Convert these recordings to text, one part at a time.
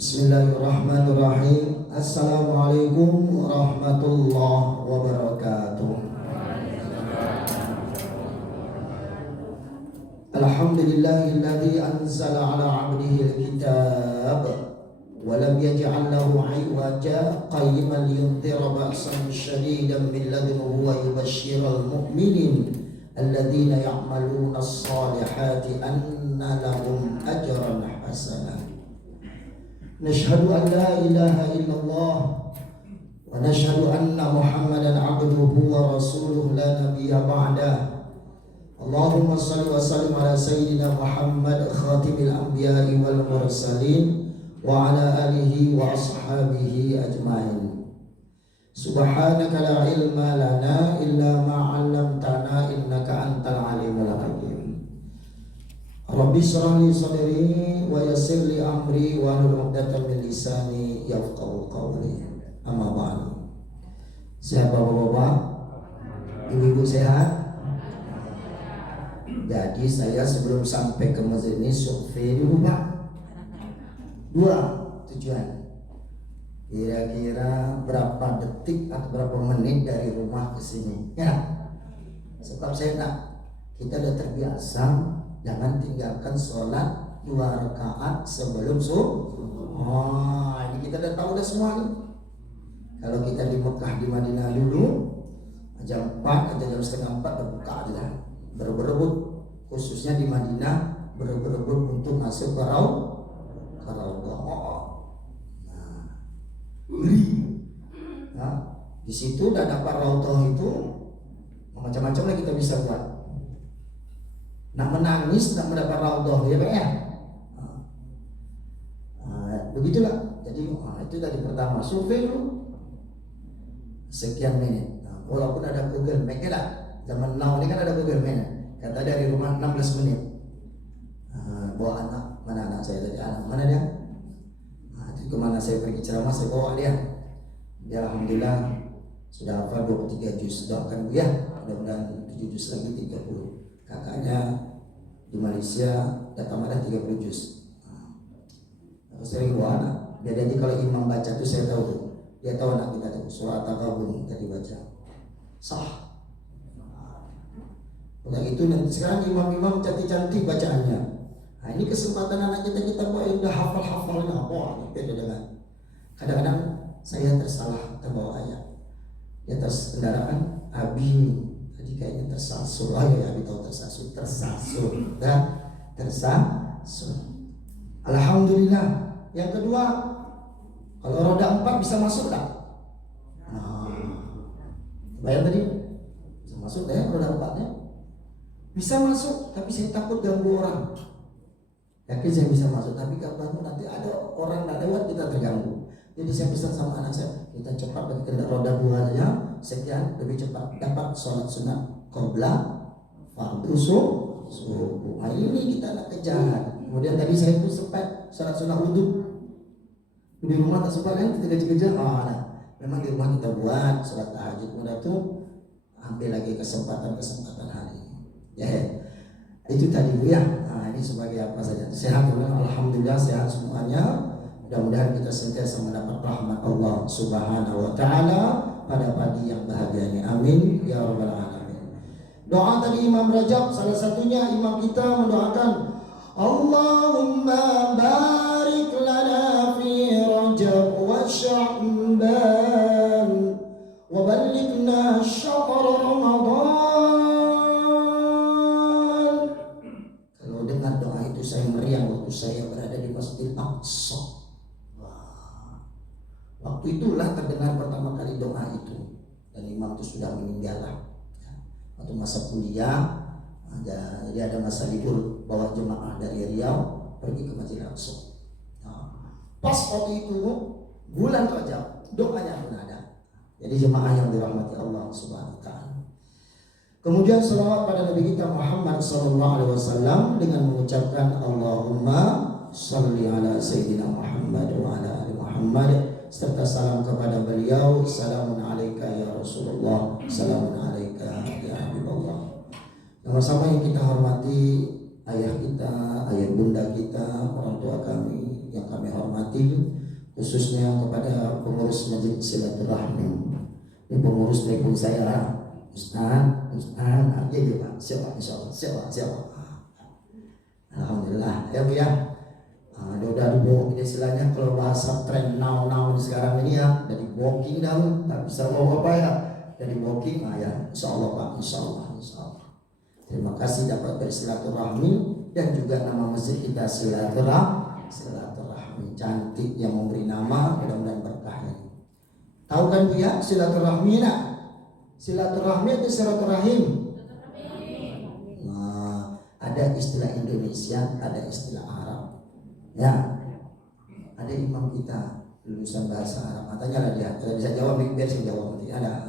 Bismillahirrahmanirrahim. Assalamualaikum warahmatullahi wabarakatuh. Alhamdulillahilladzi anzala ala 'abdihi al-kitab wa lam yaj'al lahu 'iwaja qayyiman liyunzira ba'san shadidan min ladunhu wa yubashshiral mu'minin alladzina ya'maluna as-salihati anna lahum ajran hasanah. Nashhadu an la ilaha illallah wa nashhadu anna Muhammadan abduhu wa rasuluhu la nabiyya ba'dah. Allahumma salli wa sallim ala sayyidina Muhammad khatimil anbiya'i wal mursalin wa ala alihi wa ashabihi ajma'in. Subhanaka la ilma lana illa ma 'allamtana innaka antal alimul hakim. Rabbi shrah li sadri wa yassir li amri wa hlul 'uqdatam min lisani yafqahu qawli. Amma ba'du. Sehat Bapak-bapak? Ibu-ibu sehat? Jadi saya sebelum sampai ke masjid ini survei dulu Pak. 2 tujuan. Kira-kira berapa detik atau berapa menit dari rumah ke sini? Ya. Sebab saya nak kita udah terbiasa. Jangan tinggalkan sholat 2 rakaat sebelum subuh. Oh, ini kita udah tahu dah semua nih. Kalau kita di Mekah di Madinah dulu jam 4 atau jam setengah 4 udah buka aja. Berebut khususnya di Madinah berebut untuk masuk ke Raudhah. Nah, nah, di situ udah dapat Raudhah itu macam-macam lah kita bisa buat. Nak menangis, nak mendapat Raudhah, ya Pak ya. Begitulah. Jadi itu tadi pertama survei dulu sekian menit. Walaupun ada Google Map ya, zaman now ini kan ada Google Map. Kata dari rumah 16 menit. Bawa anak, mana anak saya tadi? Anak mana dia? Itu kemana saya pergi ceramah saya bawa dia. Dia alhamdulillah sudah hafal 23 juz. Doakan ya, mudah-mudahan 7 juz lagi 30. Kakaknya di Malaysia datang ada 30 juz. Aku sering bawa anak. Dia jadi kalau imam baca tuh saya tahu tuh. Dia tahu anak kita tuh surah At-Taghabun tadi baca. Sah. Udah itu nanti sekarang imam-imam cantik-cantik bacaannya. Nah ini kesempatan anak kita buat udah hafal-hafalnya apa beda dengan. Kadang-kadang saya tersalah terbawa ayat. Di atas kendaraan Abi tadi kayaknya tersasul. Oh ya Abi tahu tersasul dan tersasul. Alhamdulillah. Yang kedua, kalau roda 4 bisa masuk tak? Bayang tadi bisa masuk ya roda 4-nya. Bisa masuk, tapi saya takut ganggu orang. Yakin saya bisa masuk, tapi kalau nanti ada orang nak lewat kita terganggu. Jadi saya pesan sama anak saya, kita cepat bagi kendaraan roda 2 aja, sekian lebih cepat dapat sholat sunat qobla fardu subuh. Nah ini kita nak kejar. Kemudian tadi saya pun sempat sholat sunat wudhu. Di rumah tak sempat kan kita kejar. Memang di rumah kita buat sholat tahajud. Mudah tuh ambil lagi kesempatan hari. Ya, itu tadi Bu ya. Nah, ini sebagai apa saja. Sehat alhamdulillah sehat semuanya. Mudah-mudahan kita sentiasa mendapat rahmat Allah Subhanahu wa taala pada pagi yang bahagia ini. Amin ya rabbal alamin. Doa tadi Imam Rajab salah satunya imam kita mendoakan Allahumma barik lana fi Rajab wa Sya'ban wa ballighna syahr Ramadan. Saya meriang waktu saya berada di Masjid Aqsa. Waktu itulah terdengar pertama kali doa itu. Dan imam itu sudah meninggal lah. Waktu masa kuliah, jadi ada masa libur bawa jemaah dari Riau pergi ke Masjid Aqsa. Pas waktu itu bulan Rajab, doanya pun ada. Jadi jemaah yang dirahmati Allah Subhanahu wa taala. Kemudian selawat pada Nabi kita Muhammad sallallahu alaihi wasallam dengan mengucapkan Allahumma shalli ala sayyidina Muhammad wa ala ali Muhammad serta salam kepada beliau. Salamun alaika ya Rasulullah, salamun alaika ya Habibullah. Sama-sama yang kita hormati ayah kita, ayah bunda kita, orang tua kami yang kami hormati, khususnya kepada pengurus Masjid Silaturahmi. Ini pengurus telepon saya, Ustaz, aja juga, siapa, insyaallah, siapa. Alhamdulillah, ya Bu ya. Udah dibawa, istilahnya kalau bahasa tren now sekarang ini ya, dari walking down, tak bisa bawa apa ya, dari walking, ya, insyaallah Pak, insyaallah. Terima kasih dapat bersilaturahmi dan juga nama masjid kita silaturahmi cantik yang memberi nama, mudah-mudahan berkah ini. Tahu kan Bu ya silaturahmi nak? Silaturahmi atau silaturahim? Nah, ada istilah Indonesia, ada istilah Arab. Ya, ada imam kita lulusan bahasa Arab. Katanya lah dia, kalau bisa jawab biar saya jawab nanti. Ada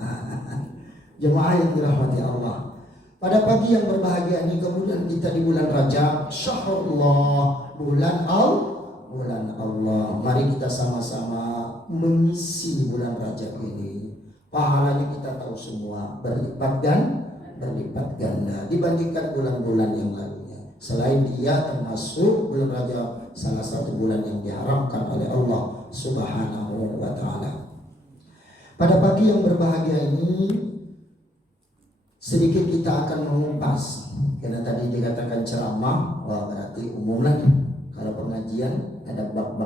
jemaah yang dirahmati Allah. Pada pagi yang berbahagia ini kemudian kita di bulan Rajab, Syahrullah, bulan Allah. Mari kita sama-sama mengisi bulan Rajab ini. Pahalanya kita tahu semua, berlipat ganda dibandingkan bulan-bulan yang lalunya. Selain dia termasuk bulan Rajab salah satu bulan yang diharamkan oleh Allah Subhanahu wa taala. Pada pagi yang berbahagia ini sedikit kita akan mengupas, karena tadi dikatakan ceramah, wah berarti umum lagi. Kalau pengajian ada bab.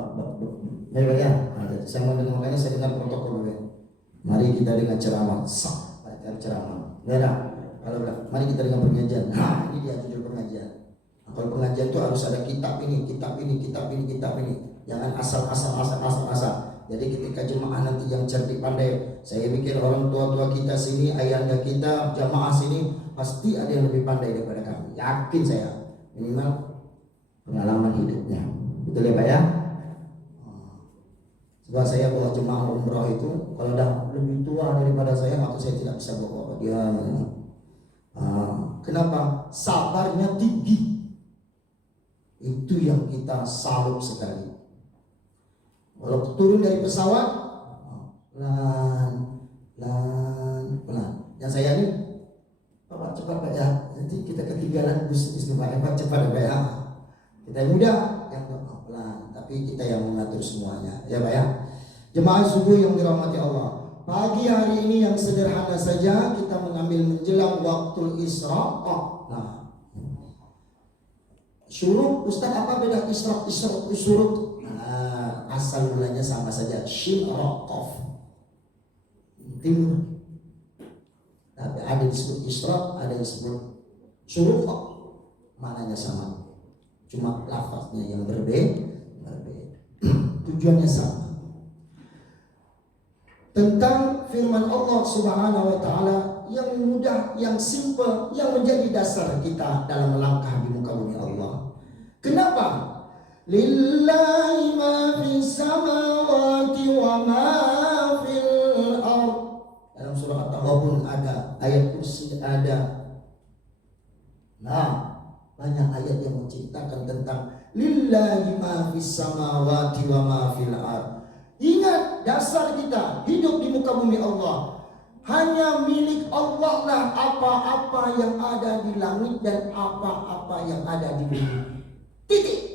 Ya. Saya makanya saya dengar protokol dulu. Mari kita dengan ceramah, ceramah. Ya. Kalau mari kita dengan pengajian. Nah, ini dia judul pengajian. Kalau pengajian itu harus ada kitab ini. Jangan asal. Jadi ketika jemaah nanti yang cerdik pandai, saya pikir orang tua-tua kita sini, ayahanda kita, jemaah sini pasti ada yang lebih pandai daripada kami. Yakin saya, minimal pengalaman hidupnya. Betul ya Pak ya? Sebab saya bawa jemaah umrah itu, kalau udah lebih tua daripada saya, maka saya tidak bisa bawa dia. Kenapa? Sabarnya tinggi. Itu yang kita salut sekali. Kalau turun dari pesawat, pelan. Yang saya ini, Bapak cepat Pak ya. Nanti kita ketinggalan bus Pak cepat Pak ya. Kita yang muda, yang pelan. Tapi kita yang mengatur semuanya, ya Pak ya. Jemaah subuh yang dirahmati Allah. Pagi hari ini yang sederhana saja kita mengambil menjelang waktu Isra. Syuruk, Ustaz apa beda Isra syuruk? Asal mulanya sama saja, shin rokof timur. Tapi ada disebut Isra, ada disebut syuruk, maknanya sama, cuma lafaznya yang berbeda. Tujuannya sama. Tentang firman Allah Subhanahu wa taala yang mudah, yang simple, yang menjadi dasar kita dalam melangkah di muka bumi Allah. Kenapa? Lillahi ma fis samawati wa ma fil ardh. Dalam surah At-Taghabun ada, ayat kursi ada. Nah, banyak ayat yang menceritakan tentang lillahi ma fis samawati wa ma fil ardh. Ingat dasar kita hidup di muka bumi Allah. Hanya milik Allah lah apa-apa yang ada di langit dan apa-apa yang ada di bumi. Titik.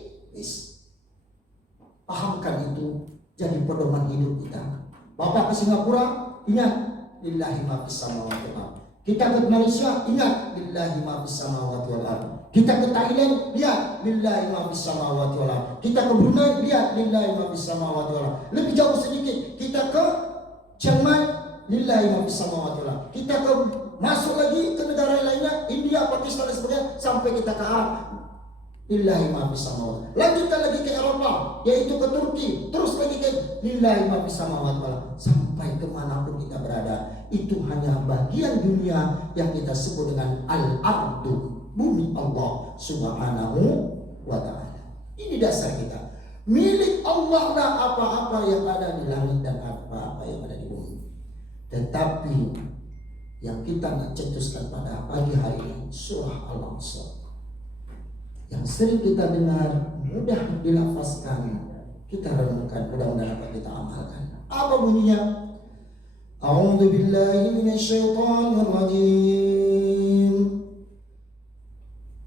Pahamkan itu jadi pedoman hidup kita. Bapak ke Singapura, ingat lillahi ma fis samawati wal ardh. Kita ke Malaysia, ingat lillahi ma fis samawati wal ardh. Kita ke Thailand, lihat lillahi ma fis samawati wal ardh. Kita ke Brunei, lihat lillahi ma fis samawati wal ardh. Lebih jauh sedikit, kita ke Chiang Mai, lillahi ma fis samawati wal ardh. Kita ke masuk lagi ke negara lainnya, India, Pakistan dan sebagainya, sampai kita ke Arab. Lillahi ma fis samawati. Lanjutkan lagi ke Eropa, yaitu ke Turki, terus lagi ke lillahi ma fis samawati wal ardh. Sampai kemanapun kita berada, itu hanya bagian dunia yang kita sebut dengan al-ardu, bumi Allah Subhanahu wa ta'ala. Ini dasar kita. Milik Allah lah apa-apa yang ada di langit dan apa-apa yang ada di bumi. Tetapi yang kita nak cetuskan pada pagi hari ini, surah Al-Asr, yang sering kita dengar, mudah dilafazkan, kita renungkan, mudah-mudahan dapat kita amalkan. Apa bunyinya? A'udzu billahi minasyaitonir rajim.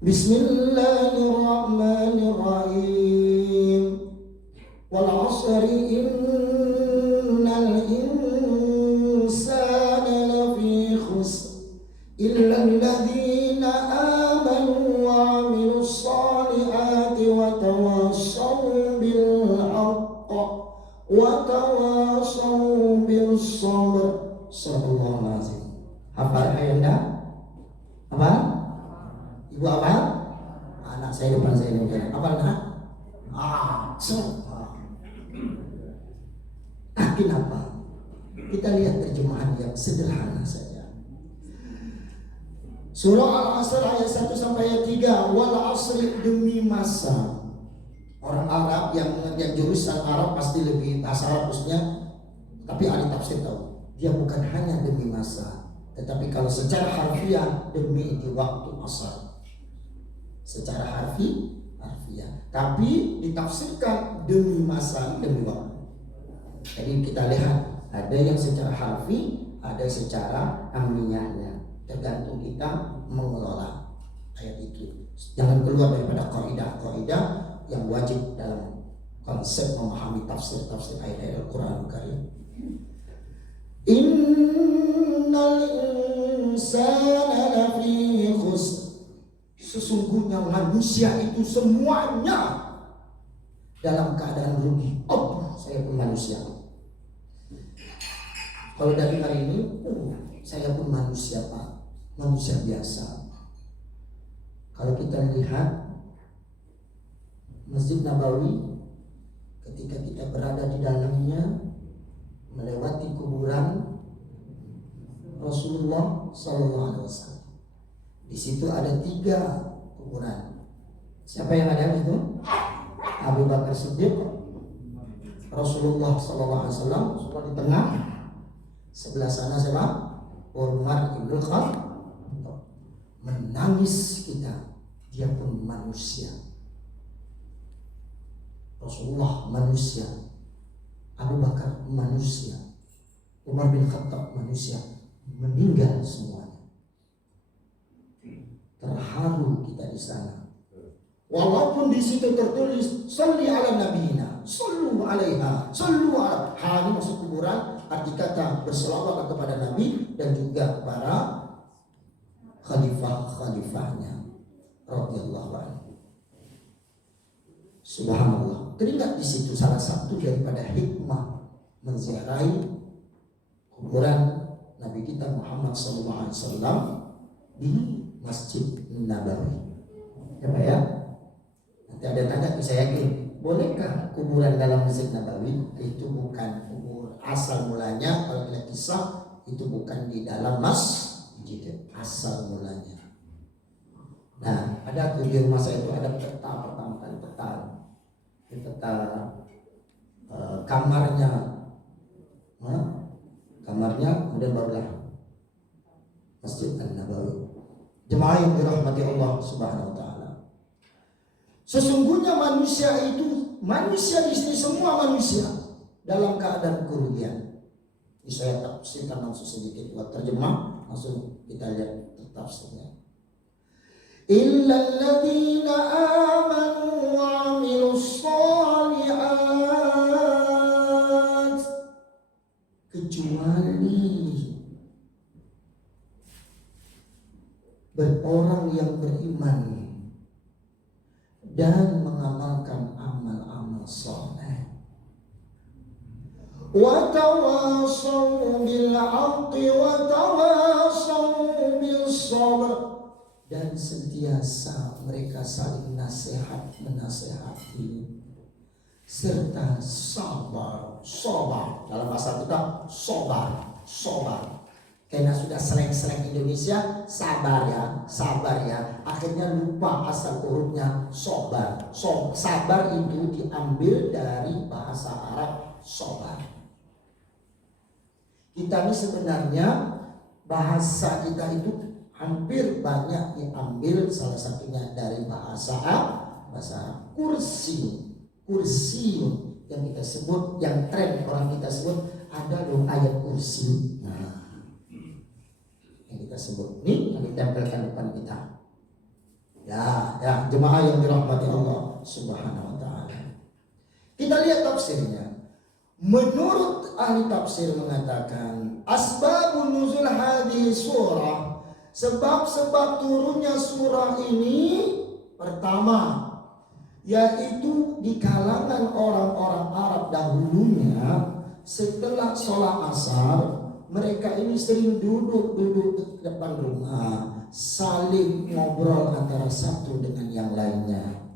Bismillahirrahmanirrahim. Wal 'asri tawasaw bil haqq wa tawasaw bis sabr. Sallallahu alaihi wasallam. Hafal ayat? Apa? Ibu apa? Anak saya depan saya ini. Apa nak? Kenapa? Kita lihat terjemahan yang sederhana saja. Surah Al-Asr ayat 1 sampai ayat 3. Wal asri, demi masa. Orang Arab yang jurusan Arab pasti lebih bahasa Arab khususnya. Tapi ahli tafsir tahu, dia bukan hanya demi masa, tetapi kalau secara harfiah demi di waktu asar. Secara harfiah. Tapi ditafsirkan demi masa, demi waktu. Jadi kita lihat, ada yang secara harfi, ada secara amniyahnya. Tergantung kita mengelola ayat itu. Jangan keluar daripada kaidah-kaidah yang wajib dalam konsep memahami tafsir ayat-ayat Al-Quran Karim. Innal insana lafi khusr. Sesungguhnya manusia itu semuanya dalam keadaan rugi. Saya pun manusia. Kalau dari hari ini, saya pun manusia Pak, manusia biasa. Kalau kita lihat Masjid Nabawi, ketika kita berada di dalamnya, melewati kuburan Rasulullah SAW. Di situ ada 3 kuburan. Siapa yang ada di situ? Abu Bakar Siddiq, Rasulullah SAW di tengah. Sebelah sana siapa? Umar ibn Khattab. Menangis kita. Dia pun manusia. Rasulullah manusia, Abu Bakar manusia, Umar bin Khattab manusia, meninggal semuanya. Terharu kita di sana. Walaupun di situ tertulis sholli ala nabiyina, sallu alaiha, sallu ala. Hal ini masuk kuburan, arti kata berselawat kepada Nabi dan juga para khalifah-khalifahnya radhiyallahu anhu. Subhanallah. Teringat di situ salah satu daripada hikmah menziarahi kuburan Nabi kita Muhammad SAW di Masjid Nabawi. Ya Pak ya? Nanti ada tanya, saya yakin, bolehkah kuburan dalam Masjid Nabawi? Itu bukan kubur asal mulanya. Kalau kita kisah, itu bukan di dalam masjid asal mulanya. Nah, ada tuh di rumah saya itu ada peta, pertama kali peta kamarnya, kemudian barulah Masjid An-Nabawi. Jemaah yang dirahmati Allah Subhanahu wa taala. Sesungguhnya manusia di sini semua manusia dalam keadaan kerugian. Ini saya tafsirkan langsung sedikit buat terjemah, langsung kita lihat tafsirnya. Illal ladzina amanu wa 'amilus shalihat, kecuali orang yang beriman dan mengamalkan amal-amal saleh. Wa tawassaw bil haqqi wa tawassaw bis sabr, dan sentiasa mereka saling menasehati serta sabar. Dalam bahasa kita sabar. Karena sudah seleng-seleng Indonesia sabar ya, akhirnya lupa asal hurufnya sabar. Sabar itu diambil dari bahasa Arab sabar. Kita ini sebenarnya bahasa kita itu hampir banyak diambil, salah satunya dari bahasa kursi yang kita sebut, yang tren orang kita sebut, ada dong ayat kursi. Nah, yang kita sebut ini yang ditempelkan depan kita. Ya, jemaah yang dirahmati Allah Subhanahu wa taala. Kita lihat tafsirnya. Menurut ahli tafsir mengatakan asbabun nuzul hadhihi surah, sebab-sebab turunnya surah ini, pertama yaitu di kalangan orang-orang Arab dahulunya setelah sholat asar mereka ini sering duduk di depan rumah saling ngobrol antara satu dengan yang lainnya.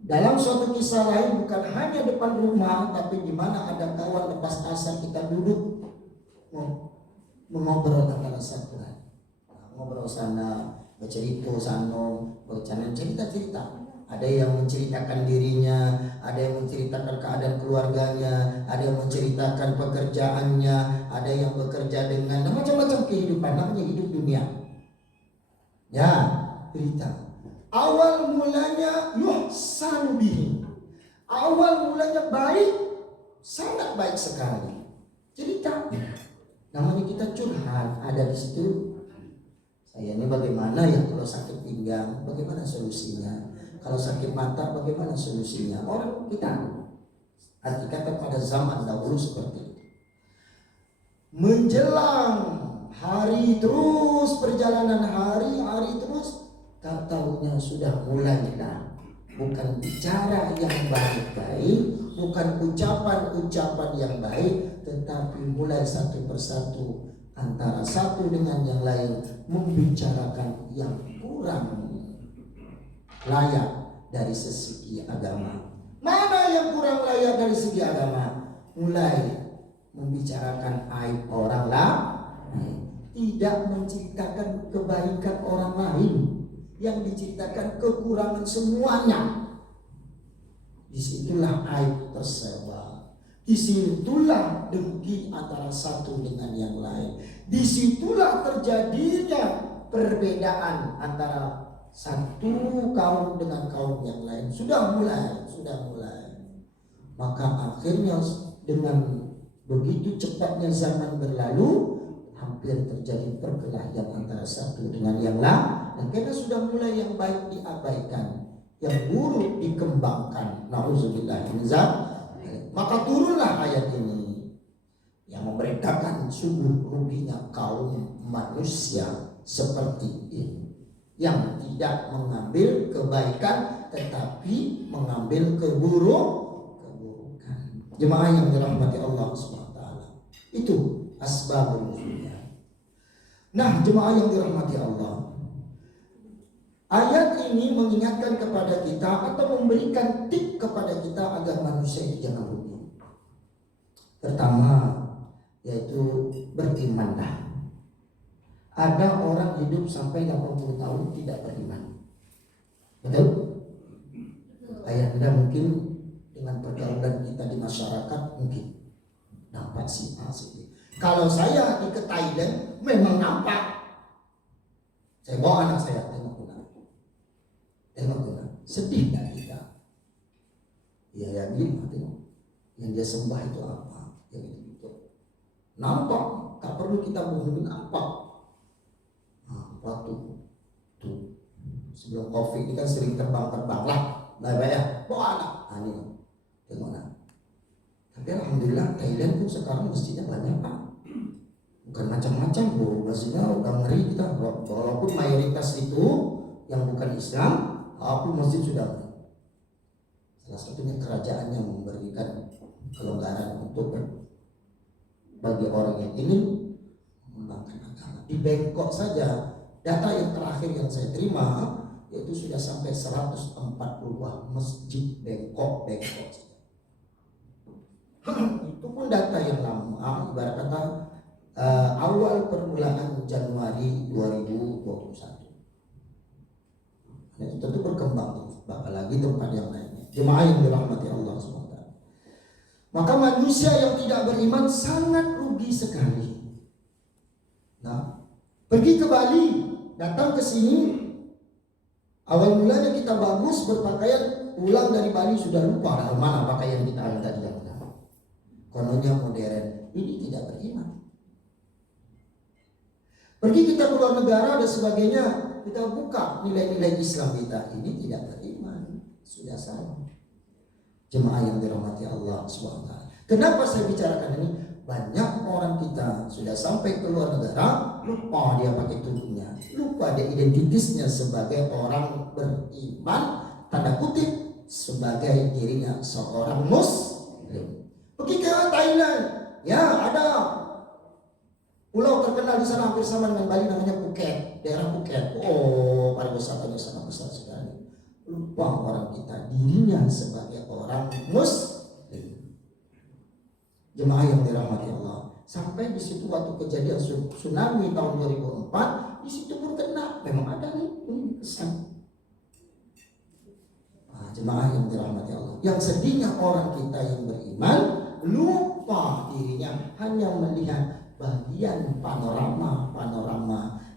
Dalam suatu kisah lain bukan hanya depan rumah, tapi di mana ada kawan lepas asar kita duduk mengobrol antara satu lain. Ngobrol sana, bercerita sana, bercanda cerita-cerita. Ada yang menceritakan dirinya, ada yang menceritakan keadaan keluarganya, ada yang menceritakan pekerjaannya, ada yang bekerja dengan macam-macam kehidupan, namanya hidup dunia. Ya, cerita. Awal mulanya yuhsanu bihi. Awal mulanya baik, sangat baik sekali. Cerita. Namanya kita curhat, ada di situ. Saya ini bagaimana ya kalau sakit pinggang, bagaimana solusinya? Kalau sakit mata bagaimana solusinya? Orang kita arti kata pada zaman dahulu seperti itu. Menjelang hari terus perjalanan hari terus, tak tahunya sudah mulai bukan bicara yang baik-baik, bukan ucapan-ucapan yang baik, tetapi mulai satu persatu antara satu dengan yang lain membicarakan yang kurang layak dari segi agama. Mana yang kurang layak dari segi agama? Mulai membicarakan aib orang lain, tidak menceritakan kebaikan orang lain, yang diceritakan kekurangan semuanya. Disitulah aib tersebar, disitulah dengki antara satu dengan yang lain, disitulah terjadinya perbedaan antara satu kaum dengan kaum yang lain. Sudah mulai. Maka akhirnya dengan begitu cepatnya zaman berlalu, hampir terjadi perkelahian antara satu dengan yang lain. Dan karena sudah mulai yang baik diabaikan, yang buruk dikembangkan. Nauzubillah min dzalik. Maka turunlah ayat ini yang memberitakan sungguh ruginya kaum manusia seperti ini, yang tidak mengambil kebaikan tetapi mengambil keburukan. Jemaah yang dirahmati Allah SWT, itu asbabun nuzulnya. Nah, jemaah yang dirahmati Allah, ayat ini mengingatkan kepada kita atau memberikan tip kepada kita agar manusia itu jangan rugi. Pertama, yaitu berimanlah. Ada orang hidup sampai 80 tahun tidak beriman. Betul? Ayah Anda mungkin dengan pergaulan kita di masyarakat mungkin nampak sih. Kalau saya ke Thailand memang nampak. Saya bawa anak saya tengok sedih gak kita? Ya gimana tengok. Yang dia sembah itu apa? Yang itu. Nampak, tak perlu kita bohongin, nampak. Waktu tuh sebelum COVID ini kan sering terbang lah, ya, bawa anak, ini tengok nak. Tapi alhamdulillah Thailand pun sekarang masjidnya banyak Pak. Bukan macam-macam masjidnya udah ngeri kita. Walaupun mayoritas itu yang bukan Islam, apapun masjid sudah. Salah satunya kerajaan yang memberikan kelonggaran untuk bagi orang yang ingin mengembangkan agama. Di Bangkok saja, data yang terakhir yang saya terima yaitu sudah sampai 140 masjid Bangkok. Itu pun data yang lama, ibarat kata awal permulaan Januari 2021. Nah, itu tentu berkembang, bakal lagi tempat yang lainnya. Jemaah yang dirahmati Allah SWT. Maka manusia yang tidak beriman sangat rugi sekali. Nah, pergi ke Bali, datang ke sini, awal mulanya kita bagus berpakaian, pulang dari Bali sudah lupa mana pakaian kita yang tadi yang kononnya modern. Ini tidak beriman. Pergi kita ke luar negara dan sebagainya, kita buka nilai-nilai Islam kita, ini tidak beriman. Sudah salah. Jemaah yang dirahmati Allah SWT. Kenapa saya bicarakan ini? Banyak orang kita sudah sampai ke luar negara, lupa dia pakai tudungnya, lupa dia identitasnya sebagai orang beriman, tanda kutip, sebagai dirinya seorang muslim. Pergi ke Thailand, ya ada pulau terkenal di sana hampir sama dengan Bali, namanya Phuket, daerah Phuket. Oh, pariwisatanya sangat besar sekali. Lupa orang kita dirinya sebagai orang muslim. Jemaah yang dirahmati Allah, sampai di situ waktu kejadian tsunami tahun 2004, di situ pun kena, memang ada nih kesan. Jemaah yang dirahmati Allah, yang sedihnya orang kita yang beriman lupa dirinya hanya melihat bagian panorama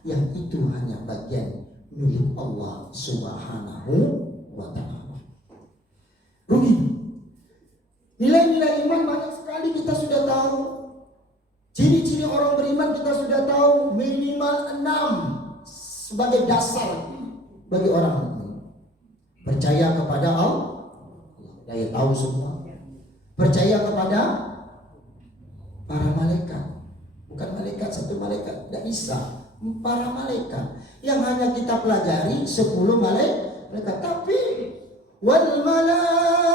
yang itu hanya bagian milik Allah Subhanahu wa ta'ala. Rugi. Nilai-nilai iman banyak sekali kita sudah tahu. Ciri-ciri orang beriman kita sudah tahu, minimal 6 sebagai dasar bagi orang mukmin. Percaya kepada Allah, daya tahu semua. Percaya kepada para malaikat, bukan malaikat satu malaikat, tidak bisa. Para malaikat yang hanya kita pelajari 10 malaikat, tapi wal malaikat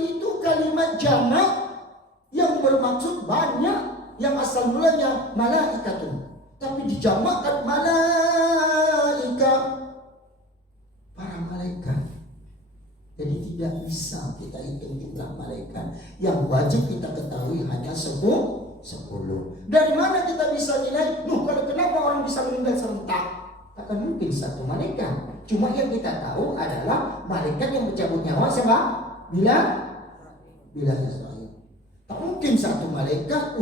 itu kalimat jamak yang bermaksud banyak, yang asal mulanya malaikatun, tapi dijamakkan malaikat, para malaikat. Jadi tidak bisa kita hitung jumlah malaikat. Yang wajib kita ketahui hanya 10. Dari mana kita bisa nilai? Kalau kenapa orang bisa meninggal serentak? Takkan mungkin satu malaikat. Cuma yang kita tahu adalah malaikat yang mencabut nyawa siapa? Bila Israel. Tak mungkin satu malaikat.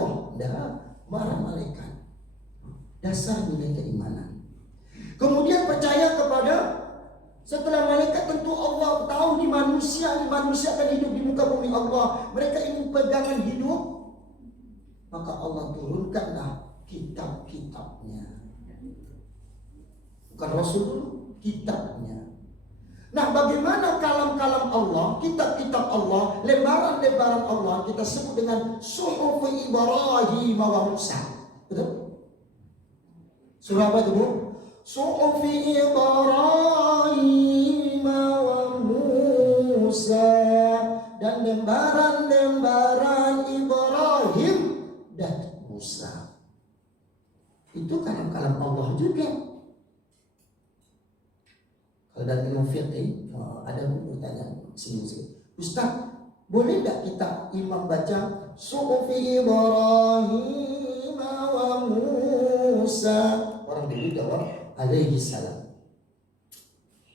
Para malaikat. Dasar nilai keimanan. Kemudian percaya kepada setelah malaikat, tentu Allah tahu di manusia akan hidup di muka bumi Allah. Mereka ingin pegangan hidup, maka Allah turunkanlah kitab-kitabnya. Bukan Rasul dulu, kitabnya. Nah, bagaimana kalam-kalam Allah, kitab-kitab Allah, lembaran-lembaran Allah kita sebut dengan Suhuf Ibrahim wa Musa. Betul? Surah apa itu, Bu? Suhuf Ibrahim wa Musa, dan lembaran-lembaran Ibrahim dan Musa. Itu kalam-kalam Allah juga. Kalau dalam ilmu fiqh ada buku tanya sini, Ustaz, boleh tidak kita imam baca Suhuf Ibrahim wa Musa? Orang dulu jawab alaihi salam.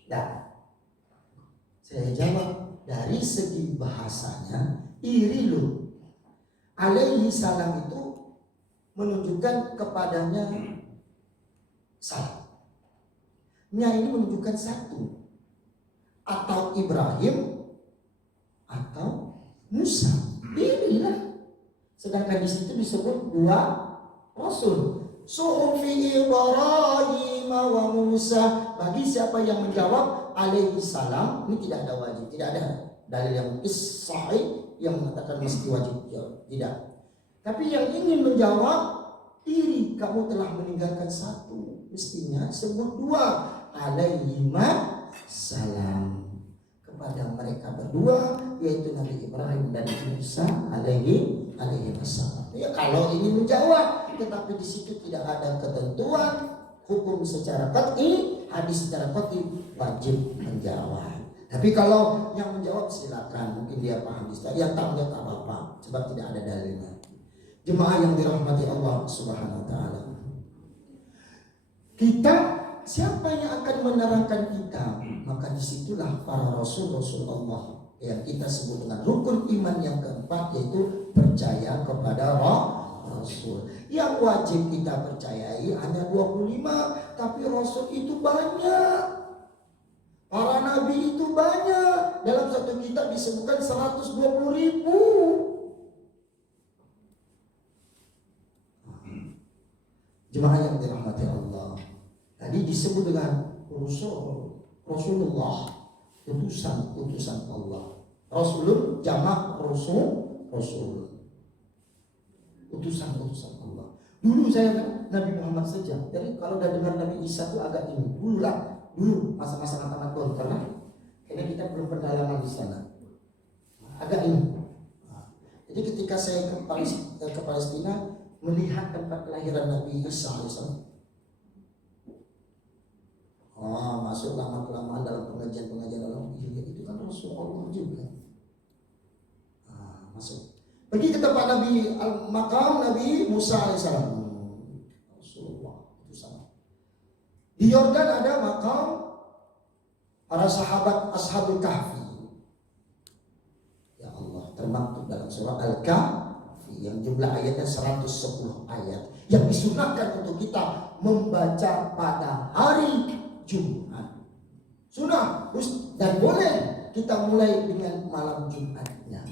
Nah, saya jawab dari segi bahasanya iri loh. Alaihi salam itu menunjukkan kepadanya salam. Nya ini menunjukkan satu, atau Ibrahim atau Musa. Inilah. Sedangkan di situ disebut 2 rasul. Suhufi Ibrahim wa Musa. Bagi siapa yang menjawab alaihi salam, ini tidak ada wajib, tidak ada dalil yang sahih yang mengatakan mesti wajib. Tidak. Tapi yang ingin menjawab iri, kamu telah meninggalkan satu, mestinya sebut 2 alaihi salam kepada mereka berdua, yaitu Nabi Ibrahim dan Musa alaihi salam. Ya, kalau ini menjawab, tetapi di situ tidak ada ketentuan hukum secara qat'i, hadis secara qat'i wajib menjawab. Tapi kalau yang menjawab silakan, mungkin dia paham Islam, yang tak apa-apa, sebab tidak ada dalilnya. Jemaah yang dirahmati Allah Subhanahu wa taala. Kita, siapa yang akan menerangkan kita? Maka disitulah para rasul-rasul Allah yang kita sebut dengan rukun iman yang keempat, yaitu percaya kepada Rasul. Yang wajib kita percayai hanya 25, tapi Rasul itu banyak. Para nabi itu banyak. Dalam satu kitab disebutkan 120.000. Jemaah yang dirahmati Allah, tadi disebut dengan Rasulullah, utusan Allah. Rasulun jamak rasul, utusan Allah. Dulu saya kan Nabi Muhammad saja. Jadi kalau udah dengar Nabi Isa itu agak ini. Dulu masa-masa anak-anak konter lah. Karena kita belum pendalaman di sana. Agak ini. Jadi ketika saya ke Palestina melihat tempat kelahiran Nabi Isa AS. Masuk lama-kelamaan dalam pengajian dalam itu kan Rasulullah juga. Masuk. Pergi ke tempat makam Nabi Musa AS. Rasulullah itu sama. Di Yordan ada makam para sahabat Ashabul Kahfi. Ya Allah, termaktub dalam surah Al-Kahfi yang jumlah ayatnya 110 ayat yang disunahkan untuk kita membaca pada hari Jumat. Sunnah dan boleh kita mulai dengan malam Jumatnya.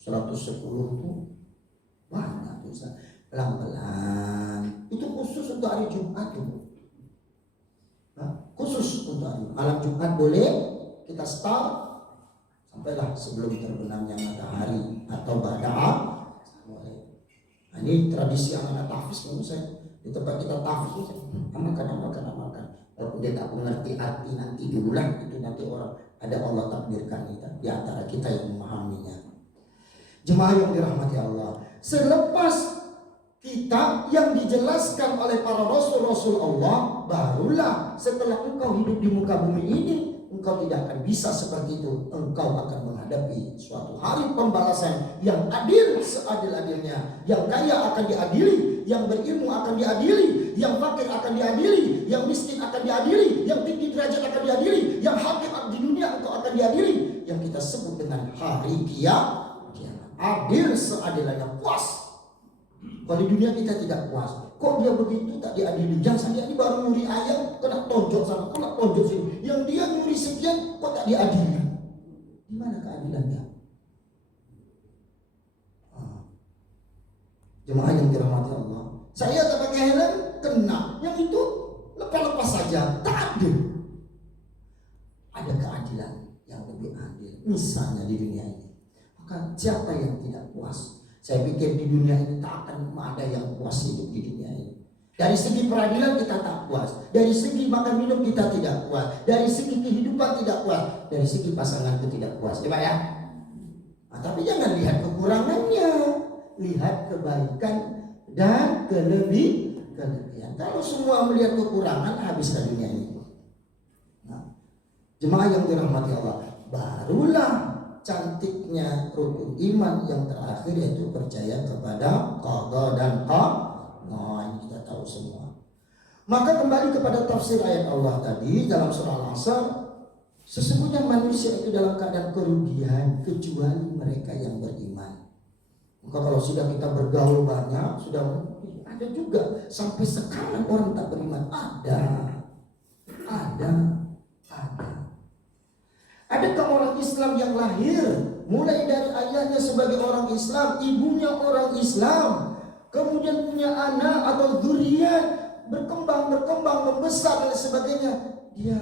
110 itu banyak tuh, pelan-pelan. Itu khusus untuk hari Jumat tuh. Khusus untuk hari malam Jumat boleh kita start sampailah sebelum terbenamnya matahari atau badai. Ini tradisi anak-anak tahfiz menurut saya. Di tempat kita tahfiz amalkan. Walaupun dia tak mengerti arti nanti diulang, itu nanti orang ada Allah takdirkan kita di antara kita yang memahaminya. Jemaah yang dirahmati Allah, selepas kita yang dijelaskan oleh para rasul-rasul Allah, barulah setelah engkau hidup di muka bumi ini, engkau tidak akan bisa seperti itu. Engkau akan menghadapi suatu hari pembalasan yang adil seadil-adilnya. Yang kaya akan diadili, yang berilmu akan diadili, yang fakir akan diadili, yang miskin akan diadili, yang tinggi derajat akan diadili, yang hakim di dunia engkau akan diadili. Yang kita sebut dengan hari kiamat. Adil seadil-adilnya, puas. Kalau di dunia kita tidak puas, kok dia begitu tak diadili? Jangan sampai ini baru nyuri ayam kena tonjok sana, kena tonjok sini. Yang dia nyuri sekian kok tak diadili? Di mana keadilannya? Jemaah yang dirahmati Allah, saya tak pakai helm kena, yang itu lepas-lepas saja, tak adil. Ada keadilan yang lebih adil, misalnya di dunia ini. Maka siapa yang tidak puas? Saya pikir di dunia ini tak akan ada yang puas hidup di dunia ini. Dari segi peradilan kita tak puas, dari segi makan minum kita tidak puas, dari segi kehidupan tidak puas, dari segi pasangan itu tidak puas, ya Pak ya. Tapi jangan lihat kekurangannya, lihat kebaikan dan kelebihan. Kalau semua melihat kekurangan, habislah dunia ini. Jemaah yang dirahmati Allah, barulah cantiknya rukun iman yang terakhir, yaitu percaya kepada qada dan qadar. Ini kita tahu semua. Maka kembali kepada tafsir ayat Allah tadi dalam surah Al-Asr, sesungguhnya manusia itu dalam keadaan kerugian kecuali mereka yang beriman. Maka kalau sudah kita bergaul banyak, sudah ada juga sampai sekarang orang tak beriman. Ada. Adakah orang Islam yang lahir mulai dari ayahnya sebagai orang Islam, ibunya orang Islam, kemudian punya anak atau zuriat, berkembang, membesar dan sebagainya, dia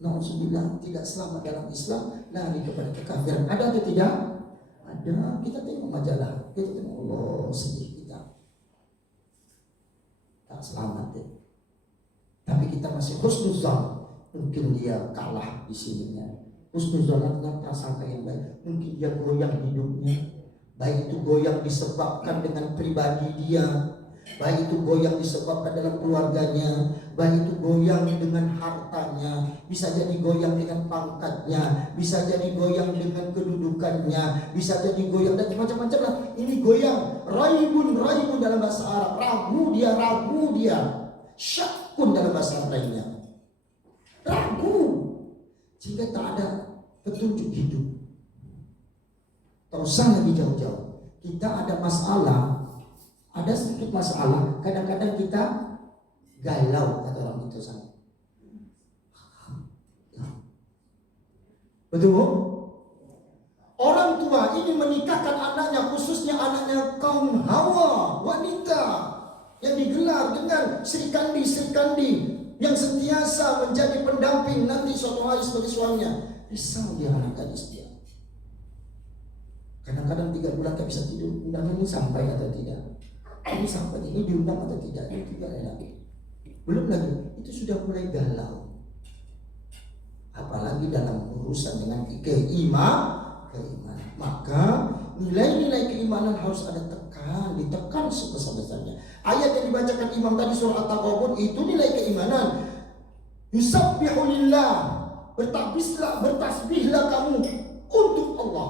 na'udzubillah tidak selamat dalam Islam, lari kepada kekafiran? Ada atau tidak? Ada. Kita tengok majalah, kita tengok, Allah sedih kita, tak selamat deh. Tapi kita masih husnuzan. Mungkin dia kalah di sininya. Husnuzon ternyata sampai yang baik. Mungkin dia goyang hidupnya. Baik itu goyang disebabkan dengan pribadi dia, baik itu goyang disebabkan dalam keluarganya, baik itu goyang dengan hartanya, bisa jadi goyang dengan pangkatnya, bisa jadi goyang dengan kedudukannya, bisa jadi goyang dan macam-macam lah. Ini goyang raibun dalam bahasa Arab. Ragu dia. Syakun dalam bahasa Arab lainnya. Ragu, sehingga tak ada petunjuk hidup. Tak usah lagi jauh-jauh. Kita ada masalah, ada sedikit masalah, kadang-kadang kita galau, kata orang itu sana. Betul? Orang tua ini menikahkan anaknya, khususnya anaknya kaum Hawa, wanita yang digelar dengan Sri Kandi yang sentiasa menjadi pendamping nanti suatu hari sebagai suaminya. Risau dia anak gadis dia. Kadang-kadang 3 bulan tak bisa tidur. Undangan ini sampai atau tidak? Ini sampai, ini diundang atau tidak? Ini tidak lagi. Belum lagi, itu sudah mulai galau. apalagi dalam urusan dengan keimanan. Maka nilai-nilai keimanan harus ada ditekan sebesar-besarnya. Ayat yang dibacakan imam tadi surah At-Taghabun itu nilai keimanan. Yusabbihu lillah, bertasbihlah kamu untuk Allah.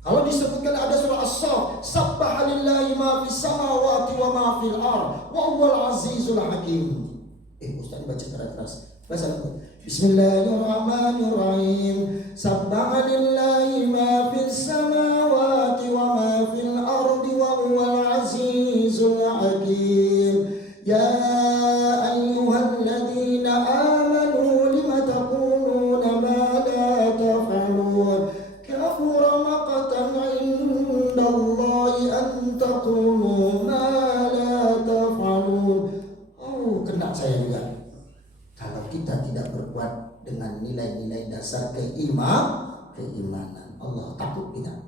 Kalau disebutkan ada surah As-Saff, sabbaha lillahi ma fis samawati wa ma fil ard wa huwal azizul hakim. Ustaz baca keras. Baca Bismillahirrahmanirrahim. Sabbaha lillahi ma fis samawati wa ma fil ard wa huwal azizul hakim. Ya ayyuhalladzina amanu lima taquluna ma la taf'alun. Kabura maqtan 'indallahi an taqulu ma la taf'alun. Oh, kena saya juga. Kalau kita tidak berbuat dengan nilai-nilai dasar keimanan, Allah takut kita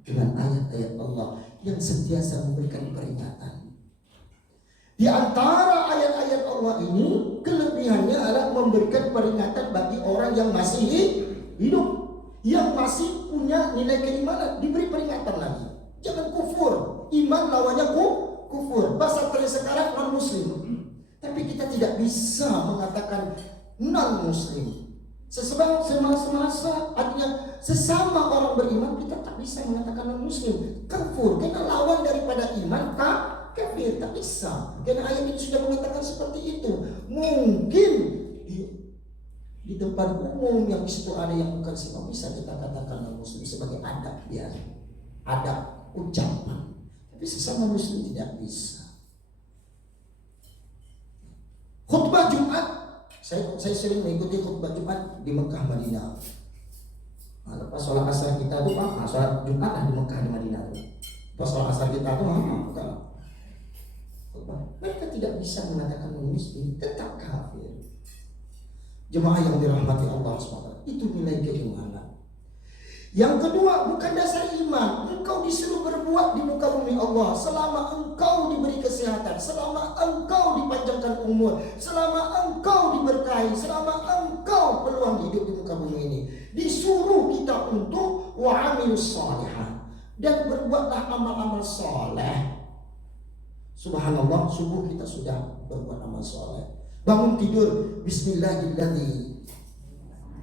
dengan ayat-ayat Allah yang sentiasa memberikan peringatan. Di antara ayat-ayat Allah ini kelebihannya adalah memberikan peringatan bagi orang yang masih hidup, yang masih punya nilai keimanan, diberi peringatan lagi. Jangan kufur. Iman lawannya kufur. Bahasa tren sekarang non muslim. Tapi kita tidak bisa mengatakan non muslim. Semasa artinya sesama orang beriman, kita tak bisa mengatakan non muslim. Kafir, karena lawan daripada iman kafir, tak bisa. Karena ayat ini sudah mengatakan seperti itu. Mungkin di tempat umum yang di situ ada yang bukan semua bisa kita katakan non muslim sebagai adab biasa, adab ucapan. Tapi sesama muslim tidak bisa. Khutbah Jumat, saya sering mengikuti khutbah Jumat di Mekah Madinah. Nah, lepas sholat asar kita tuh sholat Jumat di Mekah di Madinah. Lepas sholat asar kita tuh khutbah. Mereka tidak bisa mengatakan muslim, tetap kafir. Jemaah yang dirahmati Allah SWT, itu nilai keimanan. Yang kedua, bukan dasar iman. Engkau disuruh berbuat di muka bumi Allah selama engkau diberi kesehatan, selama engkau dipanjangkan umur, selama engkau diberkahi, selama engkau peluang hidup di muka bumi ini. Disuruh kita untuk wa'amilus shalihat, dan berbuatlah amal-amal soleh. Subhanallah, subuh kita sudah berbuat amal soleh. Bangun tidur, bismillahirrahmanirrahim,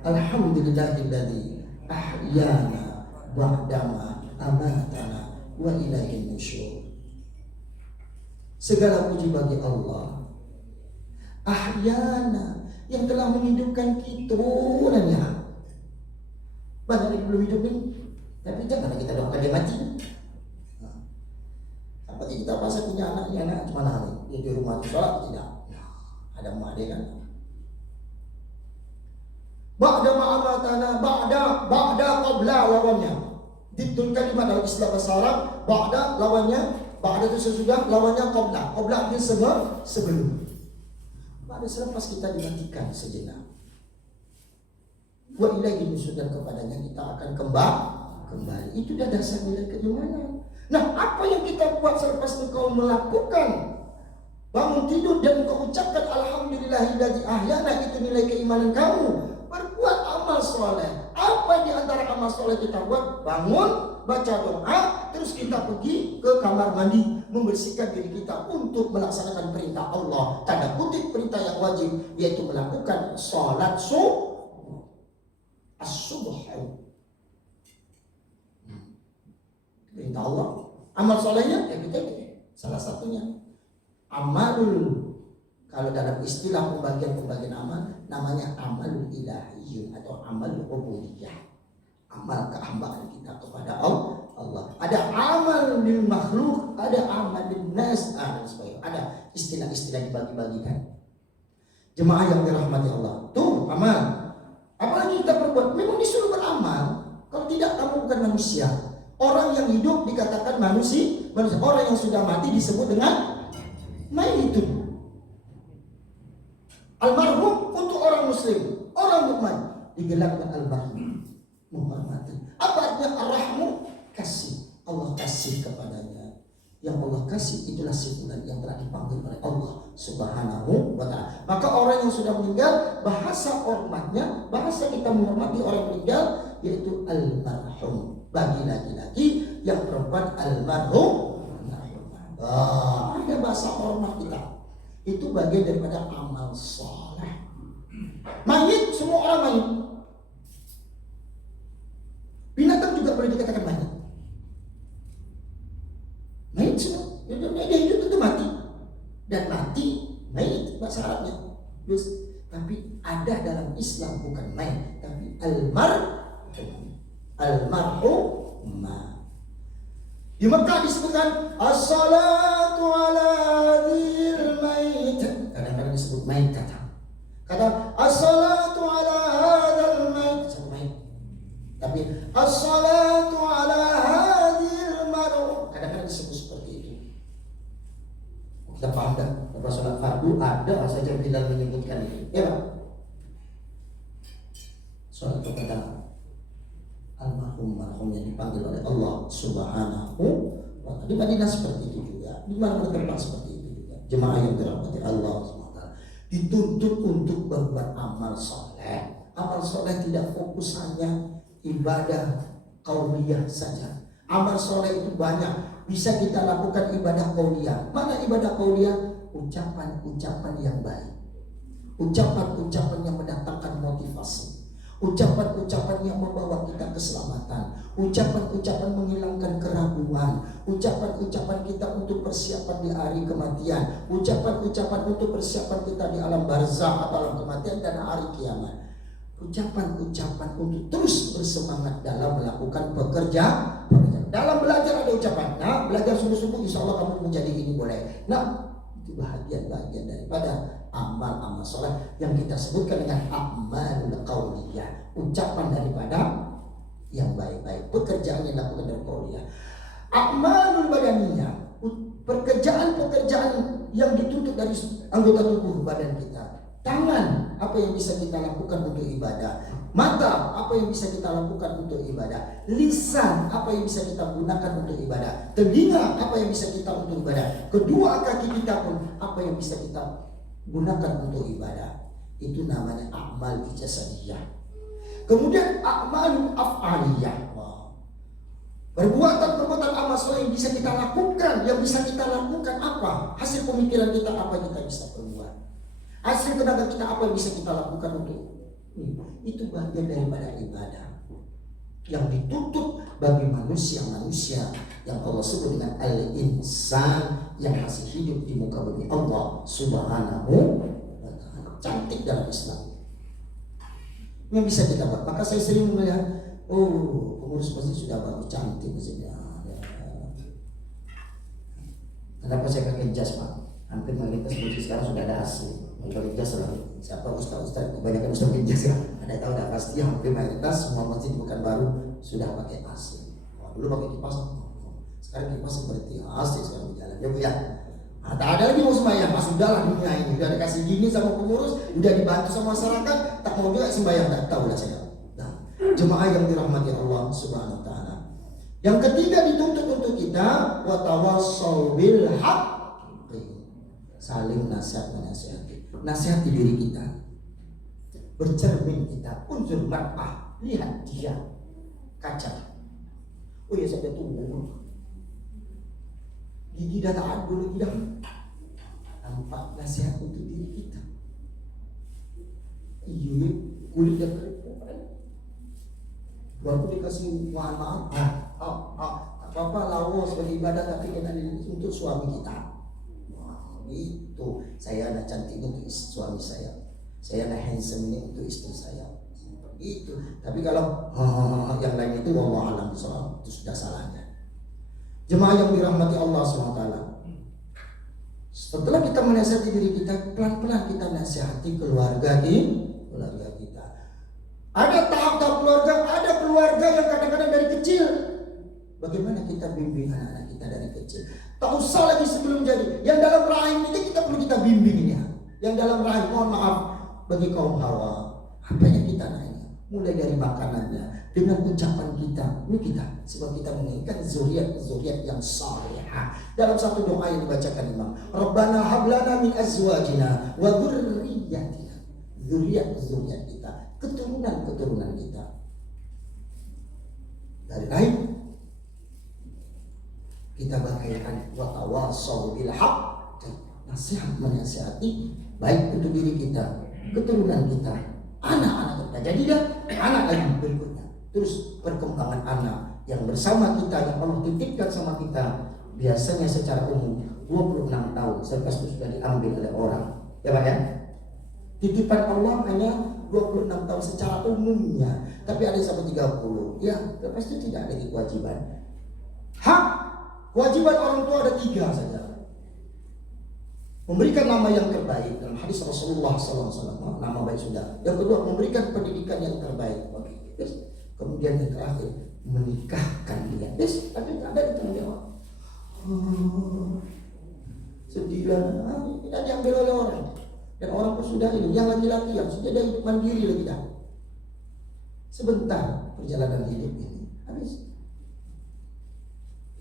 alhamdulillahilladzi ahyana ba'dama amatana wa ilaihin nusyur. Segala puji bagi Allah, ahyana, yang telah menghidupkan kita. Banyak yang belum hidup ini, tapi janganlah kita doakan dia mati. Apalagi kita pasal punya anak cuma hari dia di rumah sholat tidak, ada emak dia kan. Ba'da ma'amatana, ba'da qabla lawannya. Ditulis kalimat dalam istilah bahasa Arab, ba'da lawannya, ba'da itu sesudah, lawannya qabla. Qabla itu sebelum. Ba'da selepas kita dimatikan sejenak. Wa ilaihi nusyur, dan kepadanya kita akan kembali. Itu dah dasar nilai keimanan. Nah, apa yang kita buat selepas engkau melakukan bangun tidur dan engkau ucapkan alhamdulillahilladzi ahyana, itu nilai keimanan kamu. Berbuat amal soleh. Apa di antara amal soleh kita buat? Bangun, baca doa, terus kita pergi ke kamar mandi, membersihkan diri kita untuk melaksanakan perintah Allah. Tanda kutip perintah yang wajib, yaitu melakukan sholat as-subuh. Perintah Allah. Amal solehnya ya kita salah satunya amalul. Kalau dalam istilah pembagian amal, namanya amalul ilahiyyun atau amal ubudiyah. Amal kehambaan kita kepada Allah. Ada amal lil makhluk, ada amal lin nas, dan sebagainya. Ada istilah-istilah dibagi-bagikan. Jemaah yang dirahmati Allah, tuh amal. Apalagi kita berbuat, memang disuruh beramal. Kalau tidak, kamu bukan manusia. Orang yang hidup dikatakan manusia. Orang yang sudah mati disebut dengan mayitun. Almarhum untuk orang muslim, orang mukmin digelarkan almarhum, menghormati. Apa artinya ar-rahmu? Kasih. Allah kasih kepadanya. Yang Allah kasih itulah sifulan yang telah dipanggil oleh Allah Subhanahu wa ta'ala. Maka orang yang sudah meninggal, bahasa hormatnya, bahasa kita menghormati orang meninggal yaitu almarhum. Bagi laki-laki, yang perempuan almarhum. Ada bahasa hormat kita. Itu bagian daripada amal soleh. Mayit, semua orang mayit. Binatang juga boleh dikatakan mayit. Mayit semua. Dia hidup tentu mati. Dan mati mayit bahasa Arabnya. Tapi ada dalam Islam bukan mayit, tapi almarhumah. Di Mekah disebutkan as-salatu ala dzil mayit. Kadang-kadang disebut mayit kata as-salatu ala hadzal mayit, satu mayit. Tapi as-salatu ala hadzal mar'u, kadang-kadang disebut seperti itu. Kita paham kan? Kalau sholat fardu ada saja Bilal menyebutkan itu, ya Pak? Sholat kepada almarhum yang dipanggil oleh Allah Subhanahu wa ta'ala. Di Madinah seperti itu juga, di mana tempat seperti itu juga. Jemaah yang dirahmati Allah SWT dituntut untuk berbuat amal soleh. Amal soleh tidak fokus hanya ibadah qauliyah saja. Amal soleh itu banyak. Bisa kita lakukan ibadah qauliyah. Mana ibadah qauliyah? Ucapan-ucapan yang baik, ucapan-ucapan yang mendatangkan motivasi, ucapan-ucapan yang membawa kita keselamatan, ucapan-ucapan menghilangkan keraguan, ucapan-ucapan kita untuk persiapan di hari kematian, ucapan-ucapan untuk persiapan kita di alam barzakh atau alam kematian dan hari kiamat. Ucapan-ucapan untuk terus bersemangat dalam melakukan pekerjaan. Dalam belajar ada ucapan. Nah, belajar sungguh-sungguh, insya Allah kamu menjadi ini boleh. Nah, itu bahagian-bahagian daripada amal-amal soleh yang kita sebutkan dengan amalul qauliyah, ucapan daripada yang baik-baik, pekerjaan yang dilakukan dari qauliyah. Amalul badaniyah, pekerjaan-pekerjaan yang dituntut dari anggota tubuh badan kita. Tangan, apa yang bisa kita lakukan untuk ibadah. Mata, apa yang bisa kita lakukan untuk ibadah. Lisan, apa yang bisa kita gunakan untuk ibadah. Telinga, apa yang bisa kita untuk ibadah. Kedua kaki kita pun, apa yang bisa kita gunakan untuk ibadah. Itu namanya amal jasadiyah. Kemudian amal af'aliyah. Perbuatan-perbuatan amal soleh yang bisa kita lakukan. Yang bisa kita lakukan apa? Hasil pemikiran kita apa yang kita bisa perbuat. Hasil tenaga kita apa yang bisa kita lakukan untuk itu bagian daripada ibadah yang dituntut bagi manusia-manusia yang Allah sebut dengan al-insan yang masih hidup di muka bumi Allah Subhanahu wa ta'ala. Cantik dalam Islam yang bisa kita buat. Maka saya sering melihat, pengurus masjid sudah bagus, cantik masjidnya. Kenapa saya pakai jas Pak? Hampir mayoritas masjid sekarang sudah ada AC. Kalau jas selalu siapa ustaz kebanyakan ustaz jas ya. Ada tahu tidak pasti hampir mayoritas semua masjid bukan baru sudah pakai AC. Dulu pakai kipas, sekarang kipas seperti AC sekarang di jalan. Ya Bu ya. Tak ada lagi mau sembahyang, sudahlah dunia ini udah dikasih gini sama pengurus, udah dibantu sama masyarakat, tak mau juga sembahyang, tak tahu lah saya. Nah, jemaah yang dirahmati Allah Subhanahu wa ta'ala. Yang ketiga dituntut untuk kita wa tawassaw bil haqq. Saling nasihat-menasihati. Nasihati diri kita. Bercermin kita. Unzur mar'ah. Lihat dia. Kaca. Oh ya saya tua. Gigi dah tak ada lagi dah. Nampak nasihat untuk diri kita. Iya, kulit dah keriput. Baru dikasih mohon maaf. Apa-apa lawas beribadah tapi kena untuk suami kita. Itu saya anak cantik untuk suami saya anak handsome ini untuk istri saya itu. Tapi kalau yang lain itu wallahu alam bishawab, itu sudah salahnya. Jemaah yang dirahmati Allah SWT, setelah kita menasihati diri kita, pelan-pelan kita nasihati keluarga kita. Ada tahap-tahap keluarga, ada keluarga yang kadang-kadang dari kecil. Bagaimana kita bimbing anak-anak kita dari kecil? Tak usah lagi sebelum jadi. Yang dalam rahim itu kita perlu kita bimbing ya. Yang dalam rahim, mohon maaf bagi kaum Hawa, apa yang kita nanya? mulai dari makanannya, dengan ucapan kita, ini kita, sebab kita menginginkan zuriat yang salihah. Dalam satu doa yang dibacakan Imam, Rabbana hablana min azwajina wa dzurriyyatina, zuriat kita, keturunan kita. Dari lain kita bagaikan watawasau bil haqq, nasihat menasihati baik untuk diri kita, keturunan kita, anak-anak kita. Jadi dah anak lagi berikutnya. Terus perkembangan anak yang bersama kita, yang Allah titipkan sama kita, biasanya secara umum 26 tahun selepas itu sudah diambil oleh orang. Ya Pak ya? Titipan Allah hanya 26 tahun secara umumnya, tapi ada yang sampai 30. Ya, lepas itu tidak ada kewajiban. Hak kewajiban orang tua ada 3 saja. Memberikan nama yang terbaik dalam hadis Rasulullah SAW, nama baik sudah. Yang kedua, memberikan pendidikan yang terbaik. Oke, yes. Kemudian yang terakhir, menikahkan dia. Yes, tapi ada di tengah jawab. Sedihlah, tidak diambil oleh orang. Dan orang pun sudah hidup, yang laki-laki yang sudah ada hidup mandiri lagi dah. Sebentar perjalanan hidup ini habis.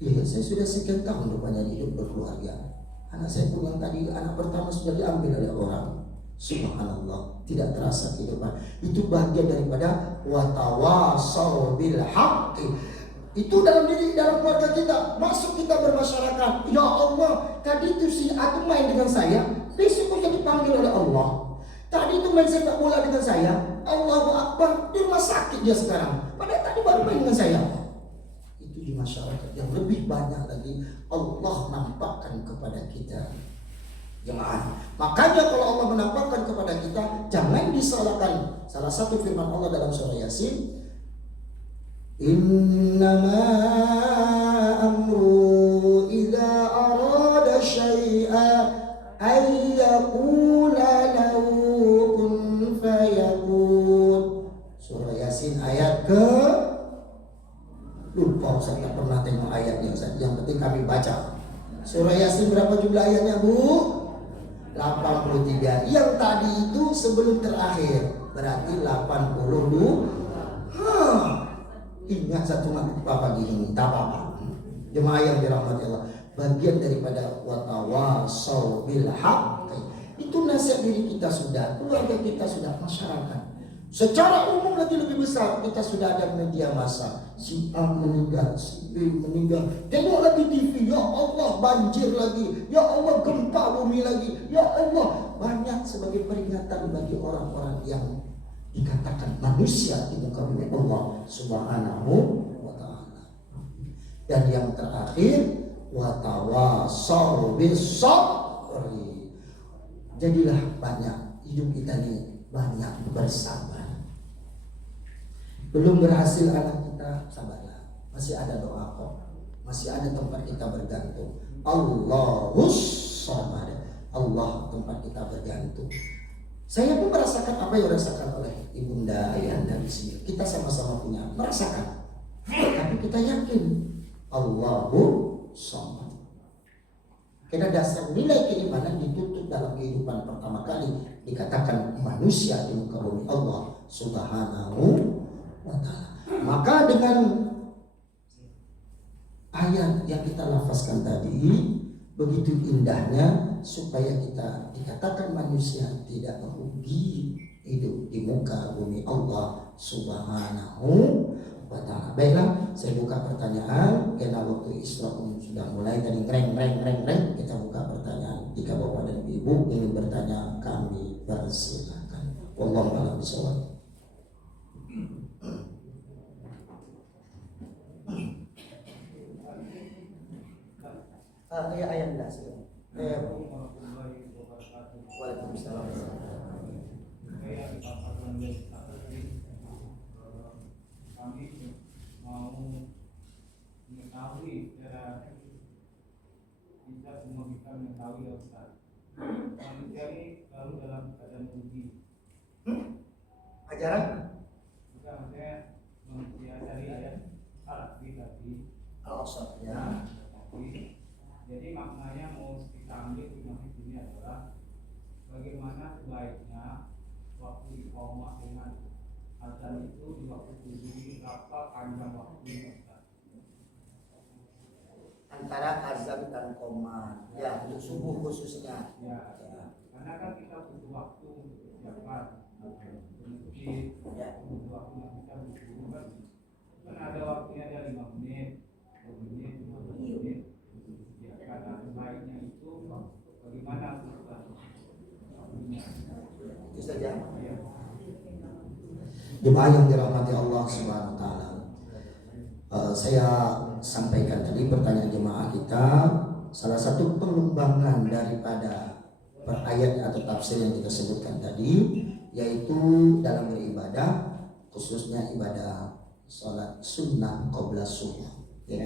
Iya, saya sudah sekian tahun rupanya hidup berkeluarga. Anak saya pun yang tadi anak pertama sudah diambil oleh orang. Subhanallah, tidak terasa kehidupan. Itu bagian daripada watawasau bil haqqi. Itu dalam keluarga kita, masuk kita bermasyarakat. Ya Allah, tadi itu si aku main dengan saya, besok jadi dipanggil oleh Allah. Tadi itu main sepak bola dengan saya, Allahu Akbar, di rumah sakit dia sekarang. Padahal tadi baru main dengan saya. Itu di masyarakat yang lebih banyak lagi Allah nampakkan kepada kita. Jemaah. Makanya kalau Allah menampakkan kepada kita, jangan disalahkan. Salah satu firman Allah dalam surah Yasin, Innama amru idza arada syai'a ayyaqula lahu kun fayakun. Surah Yasin ayat ke lupa, saya tak pernah tengok ayatnya Ustaz. Yang penting kami baca. Surah Yasin berapa jumlah ayatnya Bu? 83. Yang tadi itu sebelum terakhir, berarti 82. Ingat satu pagi ini, tak apa-apa. Jemaah yang dirahmati Allah, bagian daripada watawasau bil haqq. Itu nasihat diri kita sudah, keluarga kita sudah, masyarakat. Secara umum lagi lebih besar, kita sudah ada media massa. Si A meninggal, si B meninggal. Tengok lagi TV, ya Allah banjir lagi, ya Allah gempa bumi lagi, ya Allah. Banyak sebagai peringatan bagi orang-orang yang dikatakan manusia di muka bumi Allah Subhanahu wa ta'ala. Dan yang terakhir, watawasau bis sabri. Jadilah banyak hidup kita ini banyak bersabar. Belum berhasil anak kita, sabarlah. Masih ada doa kok. Masih ada tempat kita bergantung. Allahus samad. Allah tempat kita bergantung. Saya pun merasakan apa yang dirasakan oleh ibunda ayahanda di sini. Kita sama-sama punya merasakan. Tapi kita yakin Allahu samad. Karena dasar nilai keimanan ditutup dalam kehidupan pertama kali dikatakan manusia di muka bumi Allah Subhanahu wa ta'ala. Maka dengan ayat yang kita lafazkan tadi, begitu indahnya supaya kita dikatakan manusia tidak merugi hidup di muka bumi Allah Subhanahu wa ta'ala. Baiklah, saya buka pertanyaan karena waktu Isra sudah mulai tadi reng. Kita buka pertanyaan. Jika Bapak dan Ibu ingin bertanya, kami persilakan. Wallahu a'lam bishawab. Ayat dah sudah. Waalaikumsalam. Kami mau mengetahui cara kita semua kita mengetahui ya Ustaz. Manusia ini selalu dalam keadaan rugi. Ajaran? Bukan, maksudnya manusia dari ayat Al-Asri tadi. Al-Asr ya. Jadi maknanya mau kita ambil di masjid ini adalah bagaimana sebaiknya waktu iqamah dengan azan itu di waktu subuh berapa panjang waktunya Ustaz? Antara azan dan qomat. Ya, untuk subuh khususnya. Ya, karena kan kita butuh waktu untuk persiapan, mungkin butuh waktu yang kita butuh kan ada waktunya ada 5 menit, 10 menit, 15 menit. Ya, karena baiknya itu bagaimana Ustaz? Itu saja. Ya. Jemaah yang dirahmati Allah Subhanahu wa taala. Saya sampaikan tadi pertanyaan jemaah kita, salah satu pengembangan daripada ayat atau tafsir yang kita sebutkan tadi, yaitu dalam beribadah, khususnya ibadah sholat sunnah qabla subuh. Ya.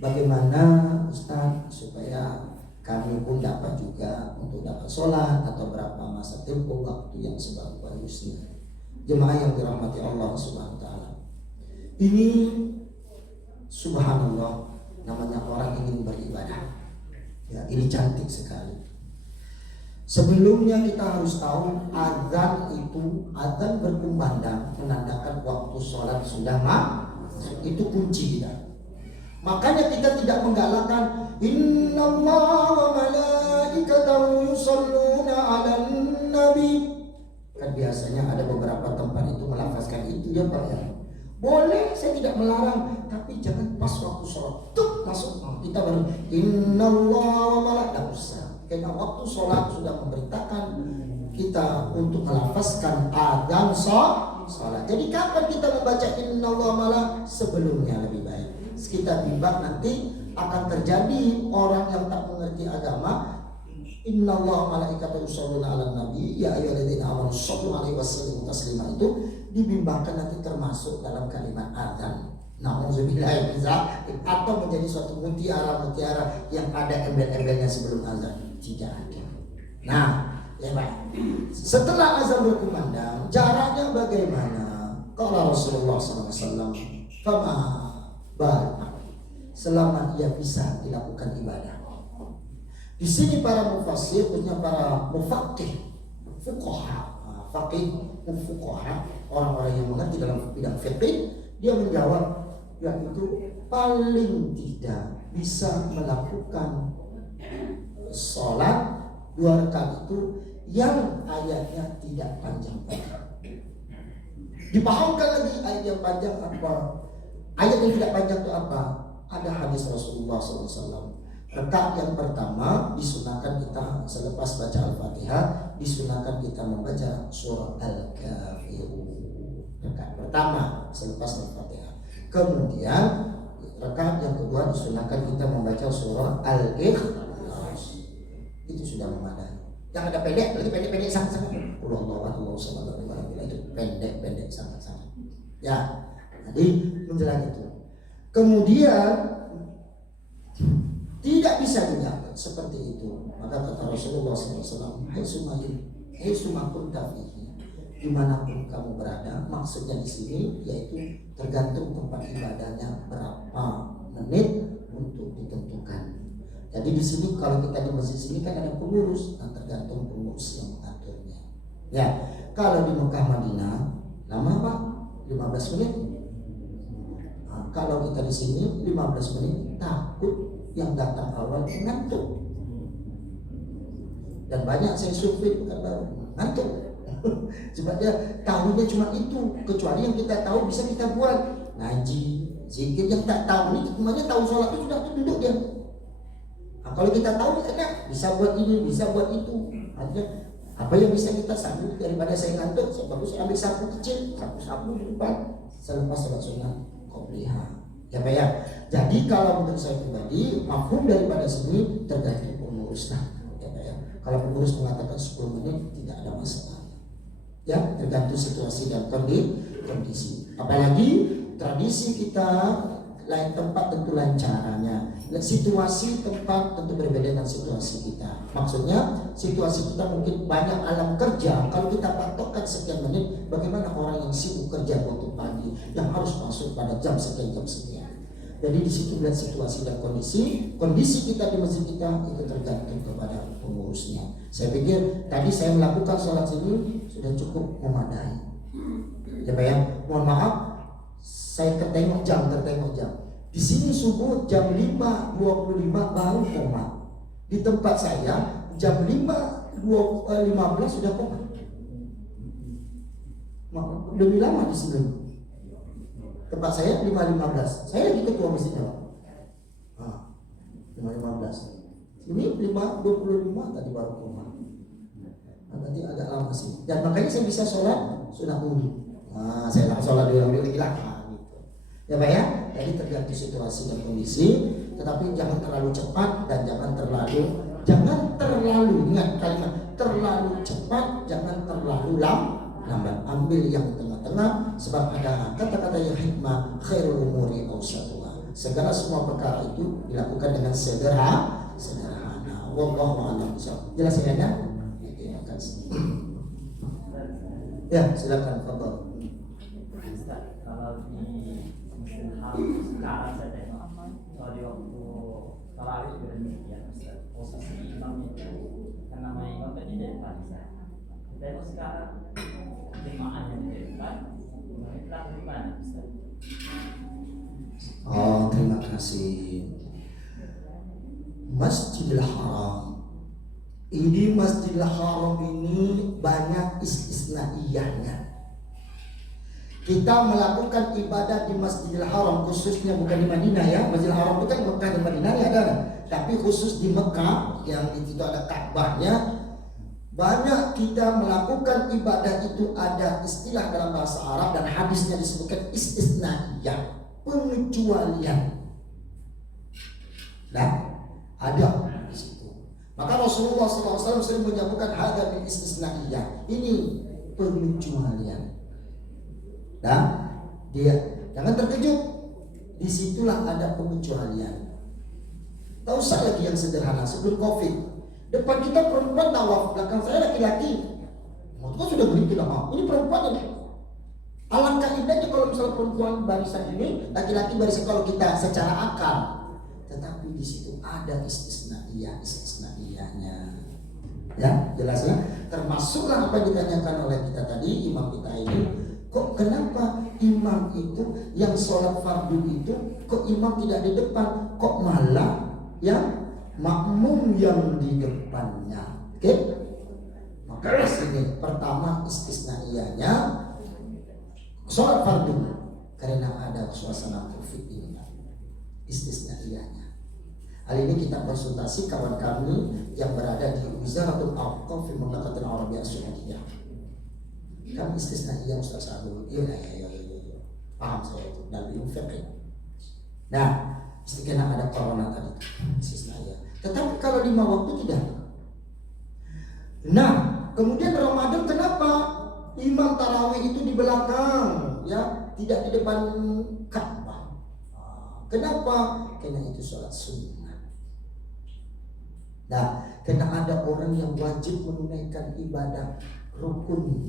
Bagaimana Ustaz supaya kami pun dapat juga untuk dapat sholat atau berapa masa tempo waktu yang sebagus-bagusnya. Jemaah yang dirahmati Allah Subhanahu wa taala. Ini subhanallah, namanya orang ingin beribadah. Ya, ini cantik sekali. Sebelumnya kita harus tahu azan berkumandang menandakan waktu sholat sudah masuk. Itu kunci kita. Makanya kita tidak menggalakkan innallaha wa malaikatahu yusholluna 'alan nabi. Kan biasanya ada beberapa tempat itu melafazkan itu ya Pak ya. Boleh, saya tidak melarang, tapi jangan pas waktu sholat tuh masuk. Kita baru innallaha wa malaikatahu. Karena waktu sholat sudah memberitakan kita untuk melafazkan azan sholat. Jadi kapan kita membaca innallaha wa malaikatahu? Sebelumnya lebih baik. Kita bimbang nanti akan terjadi orang yang tak mengerti agama. Innallaha malaikatahu yusholluna 'alan nabi ya ayyuhalladzina amanu shollu 'alaihi wasallimu taslima, itu dibimbangkan nanti termasuk dalam kalimat azan. Nauzubillahi min dzalik, atau menjadi suatu mutiara yang ada embel-embelnya sebelum azan. Tidak ada. Nah, ya Pak. Setelah azan berkumandang, jaraknya bagaimana? Qala Rasulullah SAW, fama bal, selama ia bisa dilakukan ibadah. Di sini para mufassir, punya para mufaqih, fuqaha, orang-orang yang mengerti dalam bidang fikih, dia menjawab yaitu paling tidak bisa melakukan sholat 2 rakaat itu yang ayatnya tidak panjang. Dipahamkan lagi ayat yang panjang apa? Ayat yang tidak panjang itu apa? Ada hadis Rasulullah SAW. Rakaat yang pertama disunahkan kita selepas baca Al-Fatihah, disunahkan kita membaca surah Al-Kafirun. Rakaat pertama selepas Al-Fatihah. Kemudian rakaat yang kedua disunahkan kita membaca surah Al-Ikhlas. Itu sudah memadai. Yang ada pendek, lagi pendek-pendek sangat-sangat. Allahu itu pendek-pendek sangat-sangat. Ya, jadi menjelang itu. Kemudian tidak bisa juga seperti itu. Maka kata Rasulullah SAW, hai sumakun tafihi, dimanapun kamu berada. Maksudnya di sini yaitu tergantung tempat ibadahnya berapa menit untuk ditentukan. Jadi di sini kalau kita di masjid sini kan ada pengurus, nah tergantung pengurus yang mengaturnya. Ya, kalau di Mekah Madinah lama Pak, 15 menit. Nah, kalau kita di sini 15 menit takut yang datang awal ngantuk. Dan banyak saya survei bukan baru ngantuk. Sebabnya tahunya cuma itu, kecuali yang kita tahu bisa kita buat. Ngaji, zikir, yang tak tahu ini semuanya tahu sholat itu sudah duduk dia. Nah, kalau kita tahu enak, bisa buat ini, bisa buat itu. Artinya apa yang bisa kita sambil daripada saya ngantuk, saya bagus saya ambil sapu kecil, sapu di depan selepas sholat sunnah qobliyah. Ya Pak ya. Jadi kalau menurut saya pribadi, mafhum daripada sini tergantung pengurusnya. Ya Pak ya. Kalau pengurus mengatakan 10 menit tidak ada masalah. Ya, tergantung situasi dan kondisi. Apalagi tradisi kita lain tempat tentu lain caranya. Situasi tempat tentu berbeda dengan situasi kita. Maksudnya situasi kita mungkin banyak alam kerja. Kalau kita patokkan sekian menit, bagaimana orang yang sibuk kerja waktu pagi yang harus masuk pada jam sekian. Jadi di situ lihat situasi dan kondisi kita di masjid kita itu tergantung kepada pengurusnya. Saya pikir tadi saya melakukan sholat ini sudah cukup memadai. Ya Pak ya, mohon maaf, saya tertengok jam. Di sini subuh jam 5.25 baru koma. Di tempat saya jam 5.15 sudah koma. Lebih lama di sini. Tempat saya 5.15. Saya lagi ketua masjidnya. 5.15. Ini 5.25 tadi baru koma. Berarti agak lama sih. Dan makanya saya bisa sholat sunnah umum. Saya langsung sholat dulu lagi lah. Gitu. Ya Pak ya. Jadi tergantung situasi dan kondisi. Tetapi jangan terlalu cepat dan jangan terlalu ingat kalimat terlalu cepat, jangan terlalu lambat. Ambil yang tengah-tengah. Sebab ada kata-kata yang hikmah, khairul umuri awsatuha. Segala semua perkara itu dilakukan dengan sederhana. Wallahu a'lam bishawab. Jelas ya Anda? Ya, silakan Pak. Kalau di musim haram sekarang saya tengok, kalau di waktu tarawih juga demikian, posisi imam itu kan nama imam tadi dari depan saya. Tengok sekarang jemaahnya di depan, imamnya di mana? Oh, terima kasih. Masjidil Haram. Ini Masjidil Haram ini banyak istisnaiyahnya. Kita melakukan ibadah di Masjidil Haram, khususnya bukan di Madinah ya. Masjidil Haram itu kan Mekah dan Madinah ya ada. Tapi khusus di Mekah yang di situ ada Ka'bahnya, banyak kita melakukan ibadah itu ada istilah dalam bahasa Arab dan hadisnya disebutkan istisnaiyah, pengecualian. Nah, ada di situ. Maka Rasulullah SAW sering menyebutkan hadza bil istisnaiyah. Ini pengecualian. Dan dia jangan terkejut. Disitulah ada pengecualian. Tak usah lagi yang sederhana sebelum Covid. Depan kita perempuan tawaf, belakang saya laki-laki. Itu sudah begitu lah. Ini perempuan ini. Alangkah indahnya kalau misalnya perempuan barisan ini, laki-laki barisan kalau kita secara akal. Tetapi di situ ada istisnaiyahnya. Ya, jelas ya. Termasuklah apa yang ditanyakan oleh kita tadi, imam kita ini. Kok kenapa imam itu yang sholat fardu itu, kok imam tidak di depan, kok malah yang makmum yang di depannya? Oke? Maka di sini pertama istisnaiyahnya sholat fardu karena ada suasana Covid ini. Istisnaiyahnya. Hal ini kita konsultasi kawan kami yang berada di Wizaratul Awqaf fi Mamlakatil Arabiyyah Saudiyah. Kan istisnaiyah Ustaz Abdul. Iya. Paham saya itu dan ilmu fiqh. Nah, karena ada corona tadi istisnaiyah. Tetapi kalau 5 waktu tidak. Nah, kemudian Ramadan kenapa imam tarawih itu di belakang, ya, tidak di depan Ka'bah? Kenapa? Karena itu sholat sunnah. Nah, karena ada orang yang wajib menunaikan ibadah rukun,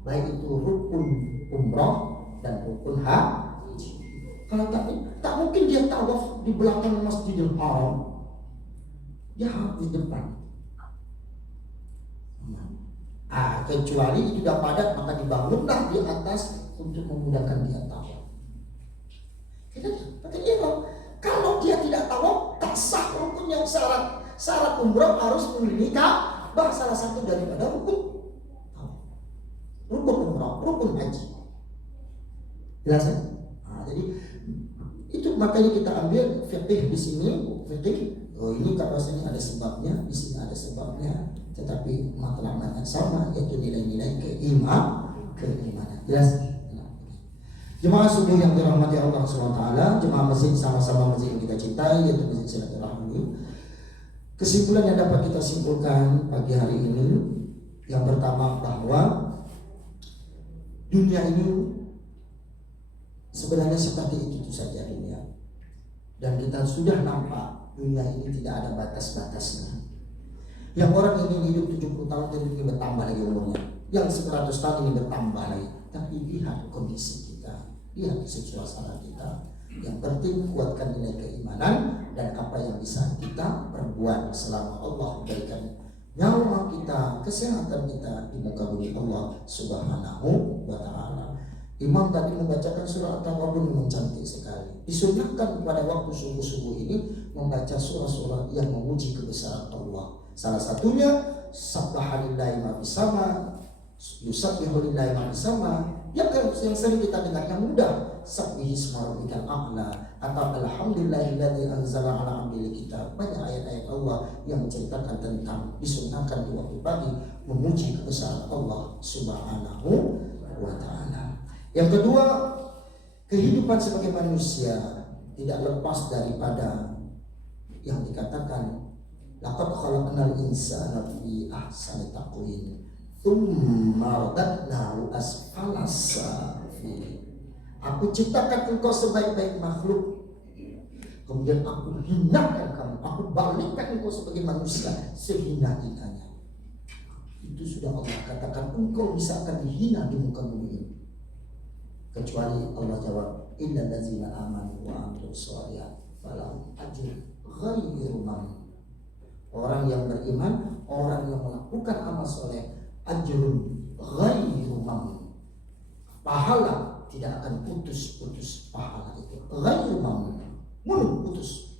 baik itu rukun umrah dan rukun haji. Kalau tak mungkin dia tawaf di belakang Masjidil Haram, dia harus di depan. Kecuali itu sudah padat, maka dibangunlah di atas untuk memudahkan dia tawaf. Kalau dia tidak tawaf, tak sah rukun yang syarat umrah harus memiliki Ka'bah, salah satu daripada rukun umrah, rukun haji. Jelas ya? Jadi itu makanya kita ambil fikih di sini, fikih. Oh, ini kalau sini ada sebabnya, di sini ada sebabnya, tetapi matlamat yang sama, yaitu nilai-nilai keimanan. Jelas? Jemaah subuh yang dirahmati Allah SWT, jemaah masjid sama-sama masjid yang kita cintai, yaitu masjid silaturahmi. Kesimpulan yang dapat kita simpulkan pagi hari ini, yang pertama bahwa dunia ini sebenarnya seperti itu saja dunia, dan kita sudah nampak dunia ini tidak ada batas-batasnya. Yang orang ingin hidup 70 tahun dan ini bertambah lagi umurnya, yang 100 tahun ini bertambah lagi. Tapi lihat kondisi kita, lihat suasana kita. Yang penting kuatkan nilai keimanan dan apa yang bisa kita perbuat selama Allah nyawa kita, kesehatan kita di muka bumi Allah Subhanahu wa Ta'ala. Imam tadi membacakan surah At-Taghabun yang cantik sekali. Disunnahkan pada waktu subuh-subuh ini membaca surah-surah yang memuji kebesaran Allah. Salah satunya Subhanallahi ma fis sama, Yusabbihu lillahi ma fis sama. Yang sering kita dengar yang mudah, Subbihisma rabbikal a'la atau Alhamdulillahilladzi anzala 'ala 'abdihi kitab. Banyak ayat-ayat Allah yang menceritakan tentang disunnahkan di waktu pagi memuji kebesaran Allah Subhanahu wa Ta'ala. Yang kedua, kehidupan sebagai manusia tidak lepas daripada yang dikatakan laqad khalaqnal insana fi ahsani taqwim tsumma radadnahu asfala safilin. Aku ciptakan engkau sebaik-baik makhluk, kemudian aku hinakan kamu, aku balikkan engkau sebagai manusia sehina-hinanya. Itu sudah Allah katakan engkau bisa akan dihina di muka bumi ini. Kecuali Allah jawab, innal ladzina amanu wa amilus sholihat falahum ajrun ghairu mamnun. Orang yang beriman, orang yang melakukan amal soleh, ajrun ghairu mamnun. Pahala tidak akan putus-putus, pahala itu ghairu mamnun, putus.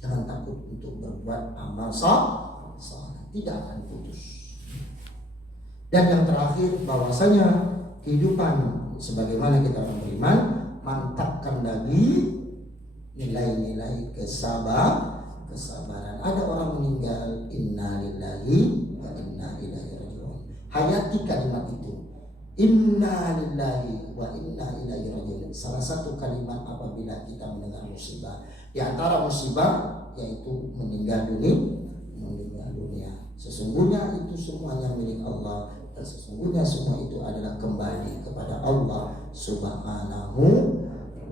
Jangan takut untuk berbuat amal saleh, tidak akan putus. Dan yang terakhir, bahwasanya kehidupan sebagaimana kita orang beriman, mantapkan lagi nilai-nilai kesabaran. Ada orang meninggal, innalillahi wa inna ilaihi raji'un. Hayati kalimat itu, innalillahi wa inna ilaihi raji'un. Salah satu kalimat apabila kita mendengar musibah. Di antara musibah yaitu meninggal dunia. Sesungguhnya itu semuanya milik Allah. Dan sesungguhnya semua itu adalah kembali kepada Allah Subhanahu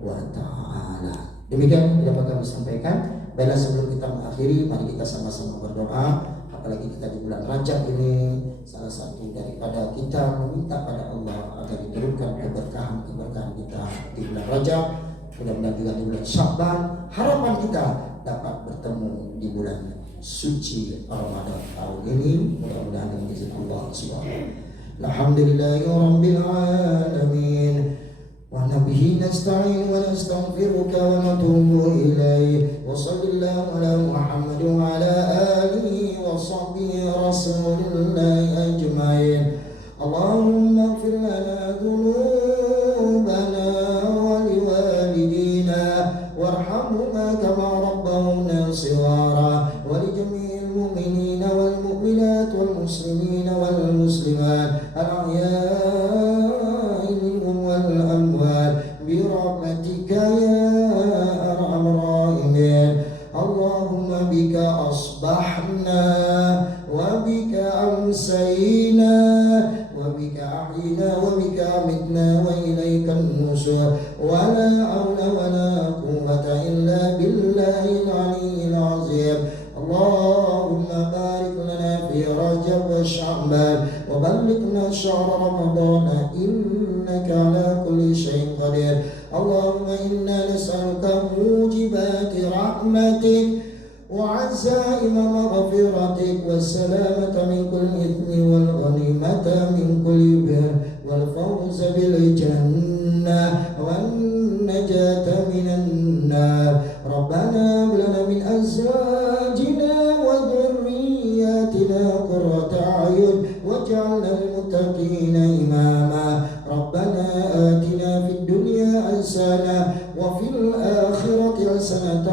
wa Ta'ala. Demikian yang dapat kami sampaikan. Baiklah, sebelum kita mengakhiri, mari kita sama-sama berdoa. Apalagi kita di bulan Rajab ini, salah satu daripada kita meminta pada Allah agar diturunkan keberkahan kita di bulan Rajab. Mudah-mudahan juga di bulan Sya'ban. Harapan kita dapat bertemu di bulan suci Ramadan tahun ini, mudah-mudahan dengan izin Allah Subhanahu. Alhamdulillahi rabbil alamin. Wa nabihi nasta'in wa nastaghfiruka wa natubu ilaih. Wa sallallahu ala Muhammad wa ala alihi wa sahbihi rasulillah ajma'in. Allahumma ighfir lana dhunubana wa liwalidina warhamhuma kama rabbawna shighara. ولجميع المؤمنين والمؤمنات والمسلمين والمسلمات الأحياء منهم والأموات برحمتك يا أرحم الراحمين. اللهم بك أصبحنا وبك أمسينا وبك أحيينا وبك أمتنا وإليك النشور. ولا حول ولا قوة إلا بالله العلي العظيم. اللهم بارك لنا في رجب وشعبان وبلغنا شهر رمضان إنك على كل شيء قدير. اللهم إنا نسألك موجبات رحمتك وعزائم مغفرتك والسلامة من كل إثم والغنيمة من كل بر والفوز بالجنة والنجاة من النار. ربنا هب لنا من أزواجنا وذرياتنا قرة أعين واجعلنا للمتقين إماما. ربنا آتنا في الدنيا حسنة وفي الآخرة حسنة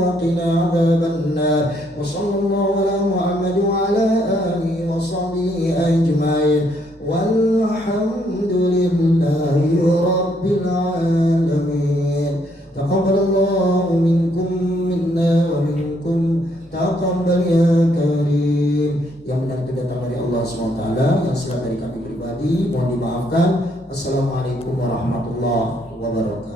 وقنا عذاب النار. وصلى الله على محمد وعلى آله وصحبه أجمعين والحمد لله رب العالمين. تقبل الله منكم منا ومنكم taqabbal ya karim. Yang benar itu datang dari Allah SWT, yang salah dari kami pribadi mohon dimaafkan. Assalamualaikum warahmatullahi wabarakatuh.